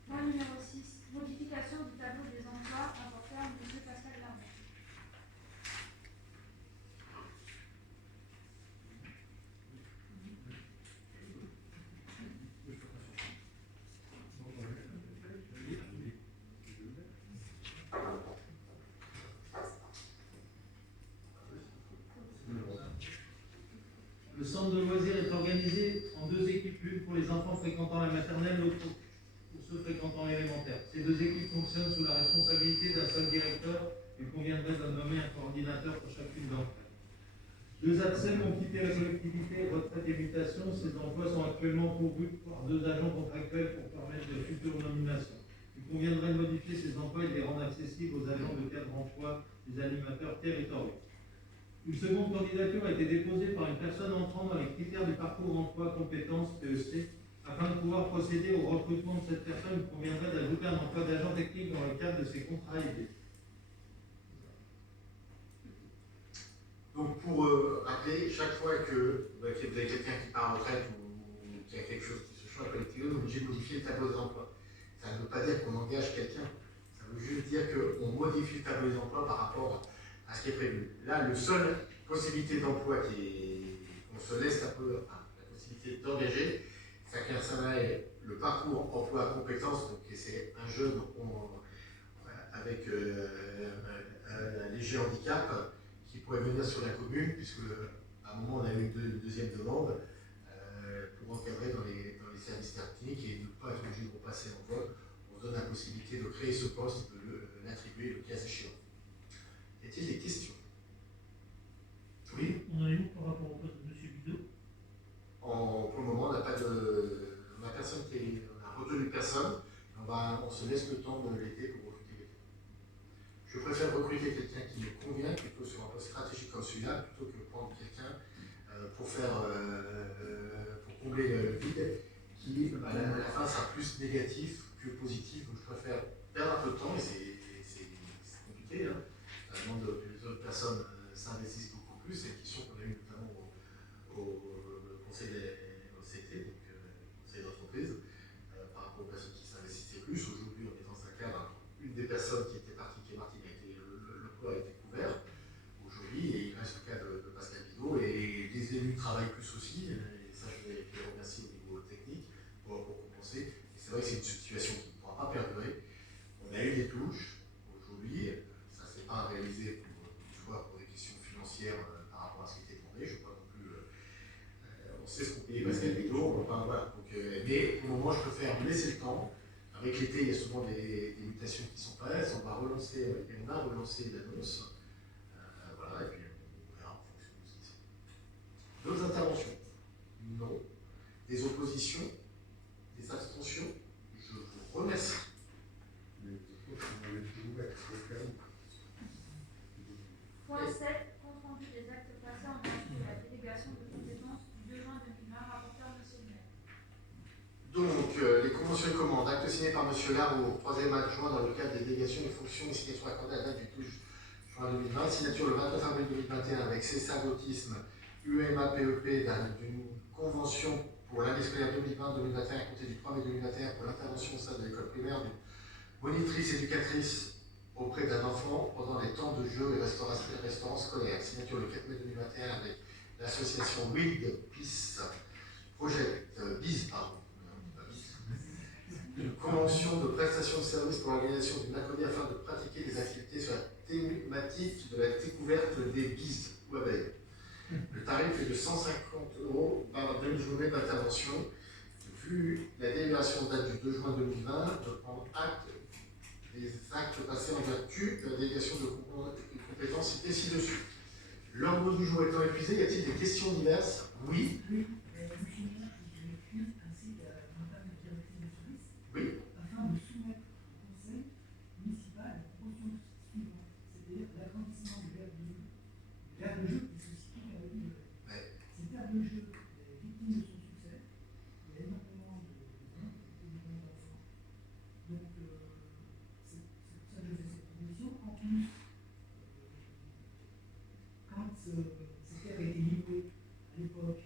Point numéro 6. Modification du tableau des emplois. Rapporteur, M. Pascal Lambert. Le centre de loisirs est organisé en 2 équipes, l'une pour les enfants fréquentant la maternelle, l'autre pour ceux fréquentant l'élémentaire. Ces 2 équipes fonctionnent sous la responsabilité d'un seul directeur. Il conviendrait de nommer un coordinateur pour chacune d'entre elles. 2 ATSEM ont quitté la collectivité, retraite et mutation. Ces emplois sont actuellement pourvus par 2 agents contractuels pour permettre de futures nominations. Il conviendrait de modifier ces emplois et de les rendre accessibles aux agents de cadre emploi des animateurs territoriaux. Une seconde candidature a été déposée par une personne entrant dans les critères du parcours emploi compétences PEC. Afin de pouvoir procéder au recrutement de cette personne, il conviendrait d'ajouter un emploi d'agent technique dans le cadre de ses contrats aidés. Donc pour rappeler, chaque fois que vous avez quelqu'un qui part en retraite ou qui a quelque chose qui se change à la collectivité, on est obligé de modifier le tableau des emplois. Ça ne veut pas dire qu'on engage quelqu'un, ça veut juste dire qu'on modifie le tableau des emplois par rapport à ce qui est prévu. Là, la seule possibilité d'emploi qu'on se laisse un peu, la possibilité d'engager, ça concernerait le parcours emploi compétences, donc c'est un jeune avec un léger handicap qui pourrait venir sur la commune, puisque à un moment on a eu une deuxième demande pour encadrer dans les services techniques et ne pas être obligé de repasser en vote. On donne la possibilité de créer ce poste, de l'attribuer le cas échéant. Y a-t-il des questions? Oui. On en est où par rapport au poste de M. Bidot? Pour le moment, on n'a pas de. On a retenu personne. On se laisse le temps de l'été pour recruter quelqu'un. Je préfère recruter quelqu'un qui me convient plutôt sur un poste stratégique comme celui-là, plutôt que prendre quelqu'un pour combler le vide qui, à la fin, sera plus négatif que positif. Donc je préfère perdre un peu de temps, et c'est compliqué. Hein. Ça demande que les autres personnes s'investissent beaucoup plus. C'est une question qu'on a eue notamment au conseil au CT, donc conseil d'entreprise, par rapport aux personnes qui s'investissaient plus. Aujourd'hui, on est dans un cadre, une des personnes qui était partie, qui est Martine, le poids a été couvert aujourd'hui, et il reste le cas de Pascal Bidot, et les élus travaillent plus aussi, et ça je vais les remercier au niveau technique pour compenser. Et c'est vrai que c'est une situation qui ne pourra pas perdurer. On a eu des touches aujourd'hui, ça ne s'est pas réalisé pour des questions financières par rapport à ce qui était demandé. Je ne veux pas non plus. On sait ce qu'on paye Pascal Bidot, voilà. Donc, mais pour le moment, je préfère laisser le temps. Avec l'été, il y a souvent des mutations qui sont faites. On va relancer, et on a relancé l'annonce. Voilà, et puis on verra en fonction de ce qui se fait. D'autres interventions? Non. Des oppositions? Des abstentions? Je vous remercie. Point 7. Compte rendu des actes passés en vertu de la délégation de compétences du 2 juin 2020. Rapporteur M. le maire. Donc, les conventions et commandes, actes signés par M. Larroux, 3e adjoint dans le cadre des délégations des fonctions et signature accordée à la date du 12 juin 2020, signature le 29 avril 2021 avec César d'Autisme, UMA-PEP, d'une convention pour l'année scolaire 2020-2021 à compter du 3 mai 2021 pour l'intervention au sein de l'école primaire d'une monitrice éducatrice auprès d'un enfant pendant les temps de jeu et restaurants scolaires. Signature le 4 mai 2021 avec l'association Wild Peace Project, BIS, pardon. d'une convention de prestation de services pour l'organisation du mercredi afin de pratiquer des activités sur la thématique de la découverte des bises ou abeilles. Le tarif est de 150 € par demi-journée d'intervention. Vu la délibération date du 2 juin 2020, de prendre acte des actes passés en vertu de la délégation de compétences citées ci-dessus. L'ordre du jour étant épuisé, y a-t-il des questions diverses? Oui. Oui, ainsi qu'à madame la directrice de service, Oui. afin de soumettre au conseil municipal la proposition suivante, c'est-à-dire l'agrandissement de l'aire de jeu. L'aire de jeu qui se situe dans la ville de Rennes. Ouais. Cette aire de jeu est victime de son succès. Il y a énormément d'enfants. Donc, c'est pour ça que je fais cette proposition. En plus, quand cette terre a été livrée à l'époque,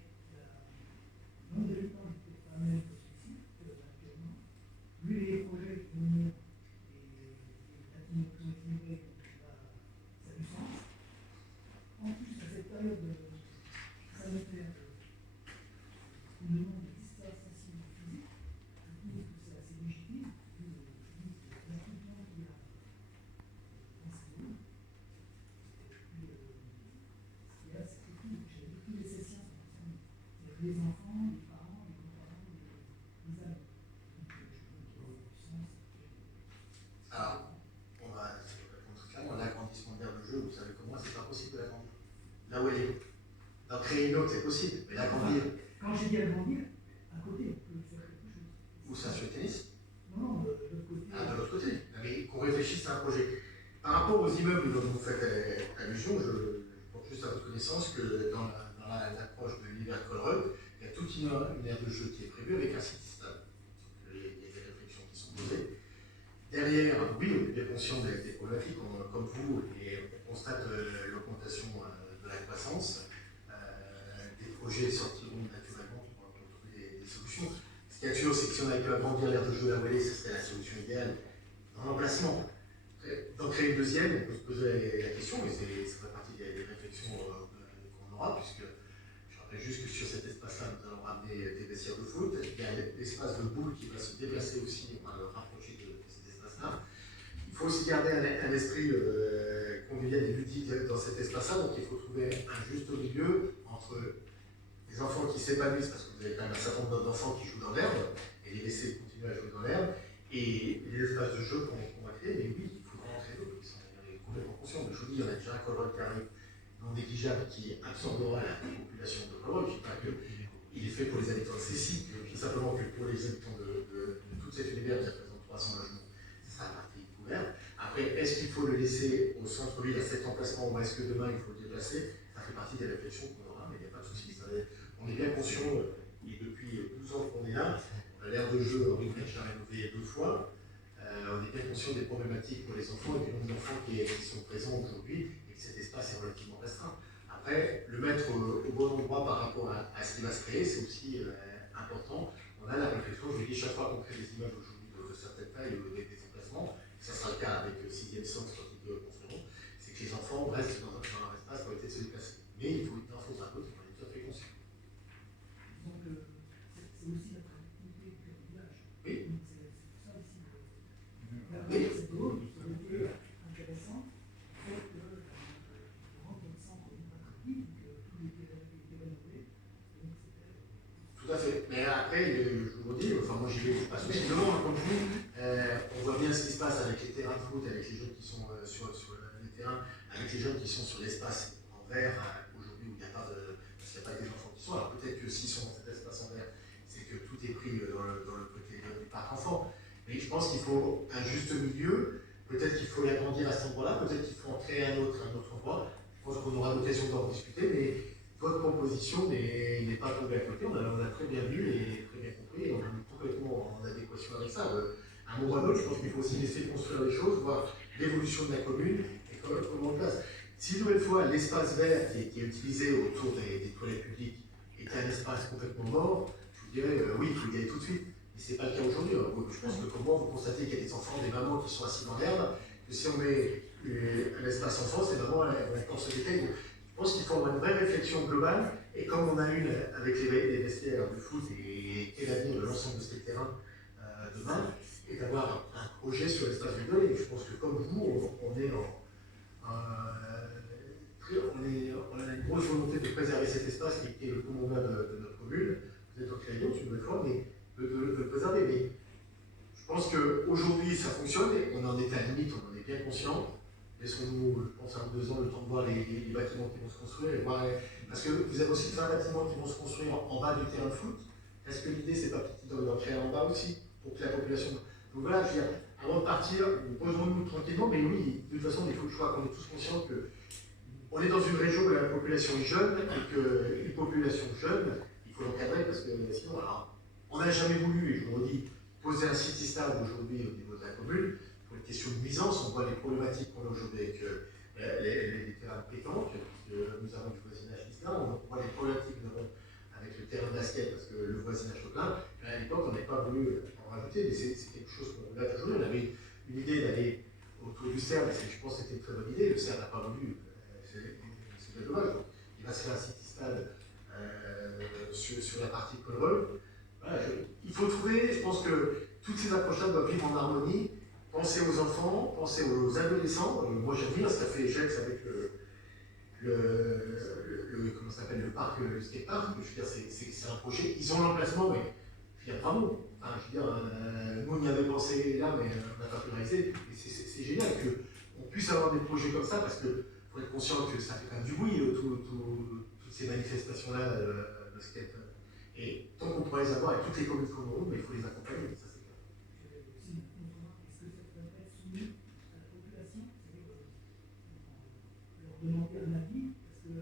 le nombre d'habitants n'était pas même que celui-ci, actuellement. Vu les projets qui vont venir, les bâtiments qui ont été livrés, ça a du sens. En plus, à cette période sanitaire, une demande d'espace sensible physique, je trouve que c'est assez légitime, vu l'activement qu'il y a dans ces zones. Et puis, ce qu'il y a, c'est que tous les sessions sont concernés. Il y a les enfants, les parents, les grands-parents, les amis. Donc, je trouve qu'il y a du sens. Alors, on va répondre très clairement. L'agrandissement de l'aire de jeu, vous savez comment, c'est pas possible d'agrandir. Là où elle est. D'en créer une autre, c'est possible, mais l'agrandir. Quand j'ai dit agrandir, à côté, on peut faire quelque chose. Où ça, sur le tennis? Non, de l'autre côté. Ah, de l'autre côté. Mais qu'on réfléchisse à un projet. Par rapport aux immeubles dont vous faites allusion, je porte juste à votre connaissance que dans l'approche de l'univers Colruyt, il y a toute une aire de jeu qui est prévue avec un site stable. Il y a des réflexions qui sont posées. Derrière, oui, on est bien conscient des problématiques, comme vous, et on constate l'augmentation de la croissance. Des projets sortiront naturellement pour trouver des solutions. Ce qui est sûr, c'est que si on avait pu agrandir l'aire de jeu à Wallis, ce serait la solution idéale dans l'emplacement. D'en créer une deuxième, on peut se poser la question, mais ça fait partie des réflexions qu'on aura, puisque je rappelle juste que sur cet espace-là, nous allons ramener des vestiaires de foot. Il y a l'espace de boule qui va se déplacer aussi, on va le rapprocher de cet espace-là. Il faut aussi garder un esprit convivial et ludique dans cet espace-là, donc il faut trouver un juste milieu entre les enfants qui s'épanouissent, parce que vous avez quand même un certain nombre d'enfants qui jouent dans l'herbe, et les laisser continuer à jouer dans l'herbe, et les espaces de jeu qu'on va créer, mais oui, il faudra en créer d'autres, on est complètement conscient. Je vous dis, il y en a déjà un Colruyt qui arrive non négligeable qui absorbera la population de Colruyt. Je ne dis pas qu'il est fait pour les habitants de ces sites, je dis simplement que pour les habitants de toute cette univers qui représente 300 logements, ce sera la partie couverte. Après, est-ce qu'il faut le laisser au centre-ville à cet emplacement ou est-ce que demain il faut le déplacer? Ça fait partie des réflexions qu'on aura, mais il n'y a pas de souci. On est bien conscient, et depuis 12 ans qu'on est là, l'aire de jeu en Rive-Neige a rénové 2 fois. On est bien conscient des problématiques pour les enfants et du nombre d'enfants qui sont présents aujourd'hui et que cet espace est relativement restreint. Après, le mettre au bon endroit par rapport à ce qui va se créer, c'est aussi important. On a la réflexion, je vous dis, chaque fois qu'on crée des immeubles aujourd'hui de certaines tailles ou des emplacements, ça sera le cas avec 6e sens quand ils construiront, c'est que les enfants restent dans leur espace pour éviter de se déplacer. Mais il faut une info d'un côté, on est tout à fait conscient. Donc, c'est aussi notre activité du village. Oui. Donc, c'est pour ça aussi que cette eau, qui aurait été intéressante, fait que rendre le centre plus attractif, que tout était rénové. Donc, c'était. Tout à fait. Mais après, je vous dis, enfin moi j'y vais pas sensiblement, comme vous, on voit bien ce qui se passe avec les terrains de foot, avec les jeunes qui sont sur les terrains, avec les jeunes qui sont sur l'espace en vert, aujourd'hui où il n'y a pas de. Parce qu'il n'y a pas que des enfants qui sont. Alors peut-être que s'ils sont dans cet espace en vert, c'est que tout est pris dans le côté du parc enfant. Mais je pense qu'il faut un juste milieu. Peut-être qu'il faut l'agrandir à cet endroit-là, peut-être qu'il faut en créer un autre endroit. Je pense qu'on aura l'occasion d'en discuter, mais votre proposition n'est pas tombée à côté. On a très bien vu et très bien compris, et on est complètement en adéquation avec ça. À un moment ou à l'autre, je pense qu'il faut aussi laisser construire les choses, voir l'évolution de la commune et comment on le place. Si une nouvelle fois, l'espace vert qui est utilisé autour des toilettes publiques est un espace complètement mort, je vous dirais oui, il faut y aller tout de suite. Mais ce n'est pas le cas aujourd'hui. Je pense que comment vous constatez qu'il y a des enfants, des mamans qui sont assis dans l'herbe, que si on met un espace enfant, c'est vraiment un se détail. Je pense qu'il faut avoir une vraie réflexion globale, et comme on a une avec les vestiaires de foot et quel avenir de l'ensemble de ces terrains de demain et d'avoir un projet sur l'espace de données. Je pense que comme vous, on a une grosse volonté de préserver cet espace qui est le poumon vert de notre commune. Vous êtes en création, une nouvelle fois, mais de le préserver. Mais je pense qu'aujourd'hui, ça fonctionne et on en est à la limite, on en est bien conscient. Laissons-nous, je pense, à 2 ans le temps de voir les bâtiments qui vont se construire. Et voir, parce que vous avez aussi plein de bâtiments qui vont se construire en bas du terrain de foot. Est-ce que l'idée, c'est pas d'en créer en bas aussi, pour que la population. Donc voilà, je veux dire, avant de partir, posons-nous tranquillement, mais oui, de toute façon, il faut que je crois qu'on est tous conscients que on est dans une région où la population est jeune et qu'une population jeune, il faut l'encadrer parce que sinon, alors, on n'a jamais voulu, et je vous redis, poser un city stade aujourd'hui au niveau de la commune. Pour une question de nuisance, on voit les problématiques qu'on a aujourd'hui avec les terrains de pétanque, puisque nous avons du voisinage là, on voit les problématiques que nous avons avec le terrain de basket, parce que le voisinage est plein. À l'époque, on n'avait pas voulu en rajouter, mais c'est quelque chose qu'on regarde aujourd'hui. On avait une idée d'aller autour du CERN, je pense que c'était une très bonne idée. Le CERN n'a pas voulu, c'est dommage. Donc, il va se faire un city stade sur la partie Colreux. Voilà, il faut trouver, je pense que toutes ces approches-là doivent vivre en harmonie. Penser aux enfants, penser aux adolescents. Moi, j'aime bien ce qu'a fait Gex avec comment ça s'appelle, le parc, le skatepark. Je veux dire, c'est un projet. Ils ont l'emplacement, mais je veux dire, bravo. Enfin, je veux dire, nous, on y avait pensé là, mais on n'a pas pu réaliser. Et c'est génial qu'on puisse avoir des projets comme ça, parce qu'il faut être conscient que ça fait quand même du bruit, toutes ces manifestations-là de skate. Et tant qu'on pourrait les avoir avec toutes les communes qu'on aura, il faut les accompagner. Ça, c'est clair. Est-ce que ça pourrait être soumis à la population, c'est-à-dire leur demander un avis, parce que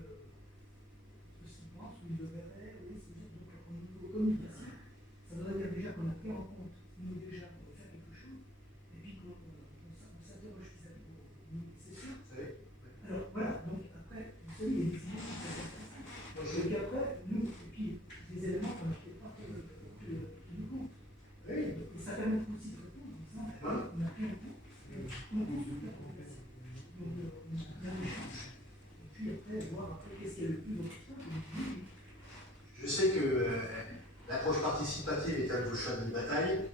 s'ils pensent ou ils le verraient, oui, c'est juste donc au niveau communication, ça voudrait dire déjà qu'on a pris en compte, nous déjà, qu'on veut faire quelque chose, et puis qu'on s'interroge vis-à-vis de nous, c'est sûr. Alors voilà, donc après, vous savez, il y a des idées qui peuvent être faciles. Et qu'après, nous, et puis des éléments qu'on n'a peut-être pas pris en compte. Et ça permet aussi de répondre en disant, on a pris en compte, on consulte la population. Donc on a un échange. Et puis après, voir après qu'est-ce qu'il y a le plus important. Je sais que l'approche participative est un de vos choix de bataille.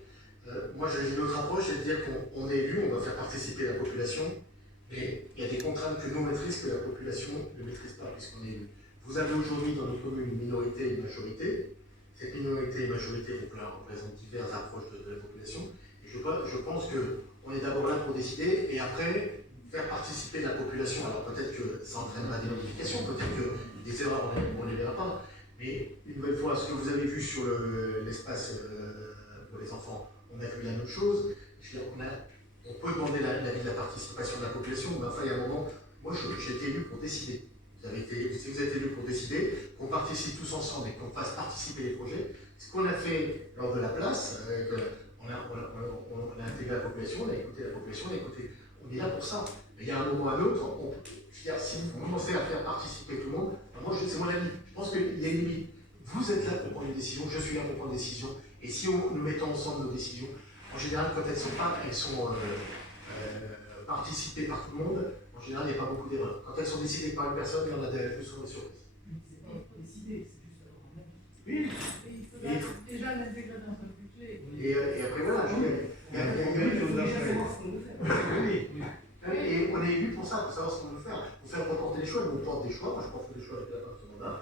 Moi, j'ai une autre approche, c'est de dire qu'on est élu, on doit faire participer la population, mais il y a des contraintes que nous maîtrisons que la population ne maîtrise pas, puisqu'on est élu. Vous avez aujourd'hui dans notre commune une minorité et une majorité. Cette minorité et majorité représentent diverses approches de la population. Et je pense qu'on est d'abord là pour décider et après faire participer la population. Alors peut-être que ça entraînera des modifications, peut-être que des erreurs, on ne les verra pas. Mais une nouvelle fois, ce que vous avez vu sur l'espace pour les enfants, on a vu la même chose. Je veux dire, on peut demander l'avis de la participation de la population, mais enfin, il y a un moment, moi j'ai été élu pour décider. Si vous êtes élu pour décider, qu'on participe tous ensemble et qu'on fasse participer les projets, ce qu'on a fait lors de la place, on a intégré la population, on a écouté la population, on est là pour ça. Mais il y a un moment ou un autre, je veux dire, si vous commencez à faire participer tout le monde, moi c'est mon avis, je pense qu'il y a une limite. Vous êtes là pour prendre une décision, je suis là pour prendre une décision, et si nous mettons ensemble nos décisions, en général, quand elles sont participées par tout le monde, en général, il n'y a pas beaucoup d'erreurs. Quand elles sont décidées par une personne, il y en a plus souvent des surprises. C'est pas décidé, c'est juste avoir un avis. Oui. Il faudra déjà l'intégrer dans un budget. Et après, voilà, et on est élu pour ça, pour savoir ce qu'on veut faire. Pour faire reporter les choix, nous on porte des choix, moi je porte des choix avec la fin de ce mandat.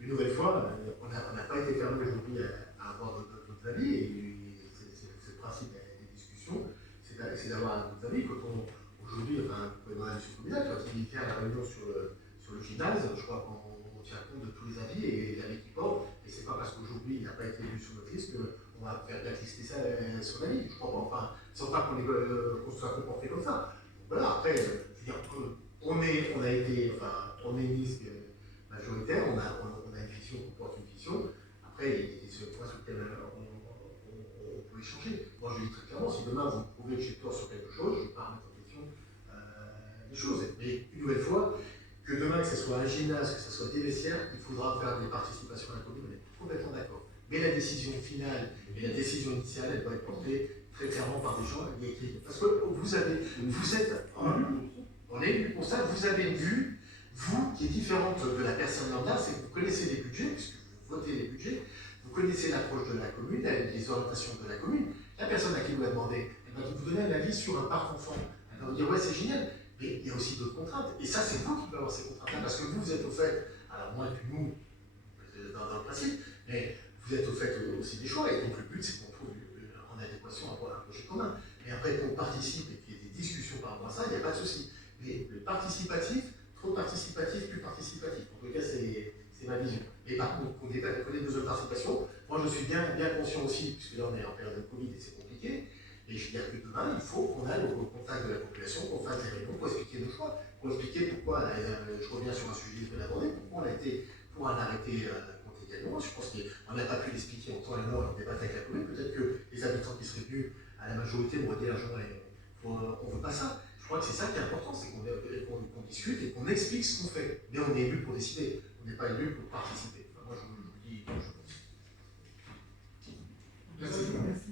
Une nouvelle fois, on n'a pas été fermé aujourd'hui à avoir d'autres avis, et c'est le principe des discussions, c'est d'avoir d'autres avis. Aujourd'hui, enfin, vous pouvez demander à M. Communal, quand il vient à la réunion sur le gymnase, je crois qu'on tient compte de tous les avis et l'avis qu'il porte, et c'est pas parce qu'aujourd'hui il n'a pas été élu sur notre liste qu'on va faire blacklister son avis. Je crois pas, enfin, sans pas qu'on soit comporté comme ça. Donc voilà, après, je veux dire, on est une liste majoritaire, on a une vision, on porte une vision. Après, il y a ce point sur lequel on peut échanger. Moi, je dis très clairement, si demain vous me prouvez que j'ai tort sur quelque chose, je ne vais pas remettre en question des choses. Mais une nouvelle fois, que demain, que ce soit un gymnase, que ce soit des vestiaires, il faudra faire des participations à la commune, on est complètement d'accord. Mais la décision finale et la décision initiale, elle doit être portée très clairement par des gens qui. Parce que on est élu pour ça, vous avez une vue, vous, qui est différente de la personne lambda, c'est que vous connaissez les budgets, puisque vous votez les budgets, vous connaissez l'approche de la commune, les orientations de la commune. La personne à qui vous la demandez, elle va vous donner un avis sur un parc enfant. Elle va vous dire, ouais, c'est génial, mais il y a aussi d'autres contraintes. Et ça, c'est vous qui pouvez avoir ces contraintes-là, parce que vous êtes au fait, alors moins que nous, dans le principe, mais vous êtes au fait aussi des choix, et donc le but, c'est qu'on trouve en adéquation un projet commun. Mais après, qu'on participe et qu'il y ait des discussions par rapport à ça, il n'y a pas de souci. Mais le participatif, trop participatif, plus participatif. En tout cas, c'est ma vision. Mais par contre, qu'on ait besoin de participation, moi je suis bien conscient aussi, puisque là on est en période de Covid et c'est compliqué, et je veux dire que demain, il faut qu'on aille au contact de la population, qu'on fasse des réunions pour expliquer nos choix, pour expliquer pourquoi, je reviens sur un sujet de l'abordé, pourquoi on a été pour un arrêté contre les camions. Je pense qu'on n'a pas pu l'expliquer en temps et en heure, on débattait avec la commune. Peut-être que les habitants qui seraient venus à la majorité vont dire on ne veut pas ça. Je crois que c'est ça qui est important, c'est qu'on discute et qu'on explique ce qu'on fait. Mais on est élu pour décider, on n'est pas élu pour participer. Enfin, moi je vous le dis, je pense. Merci.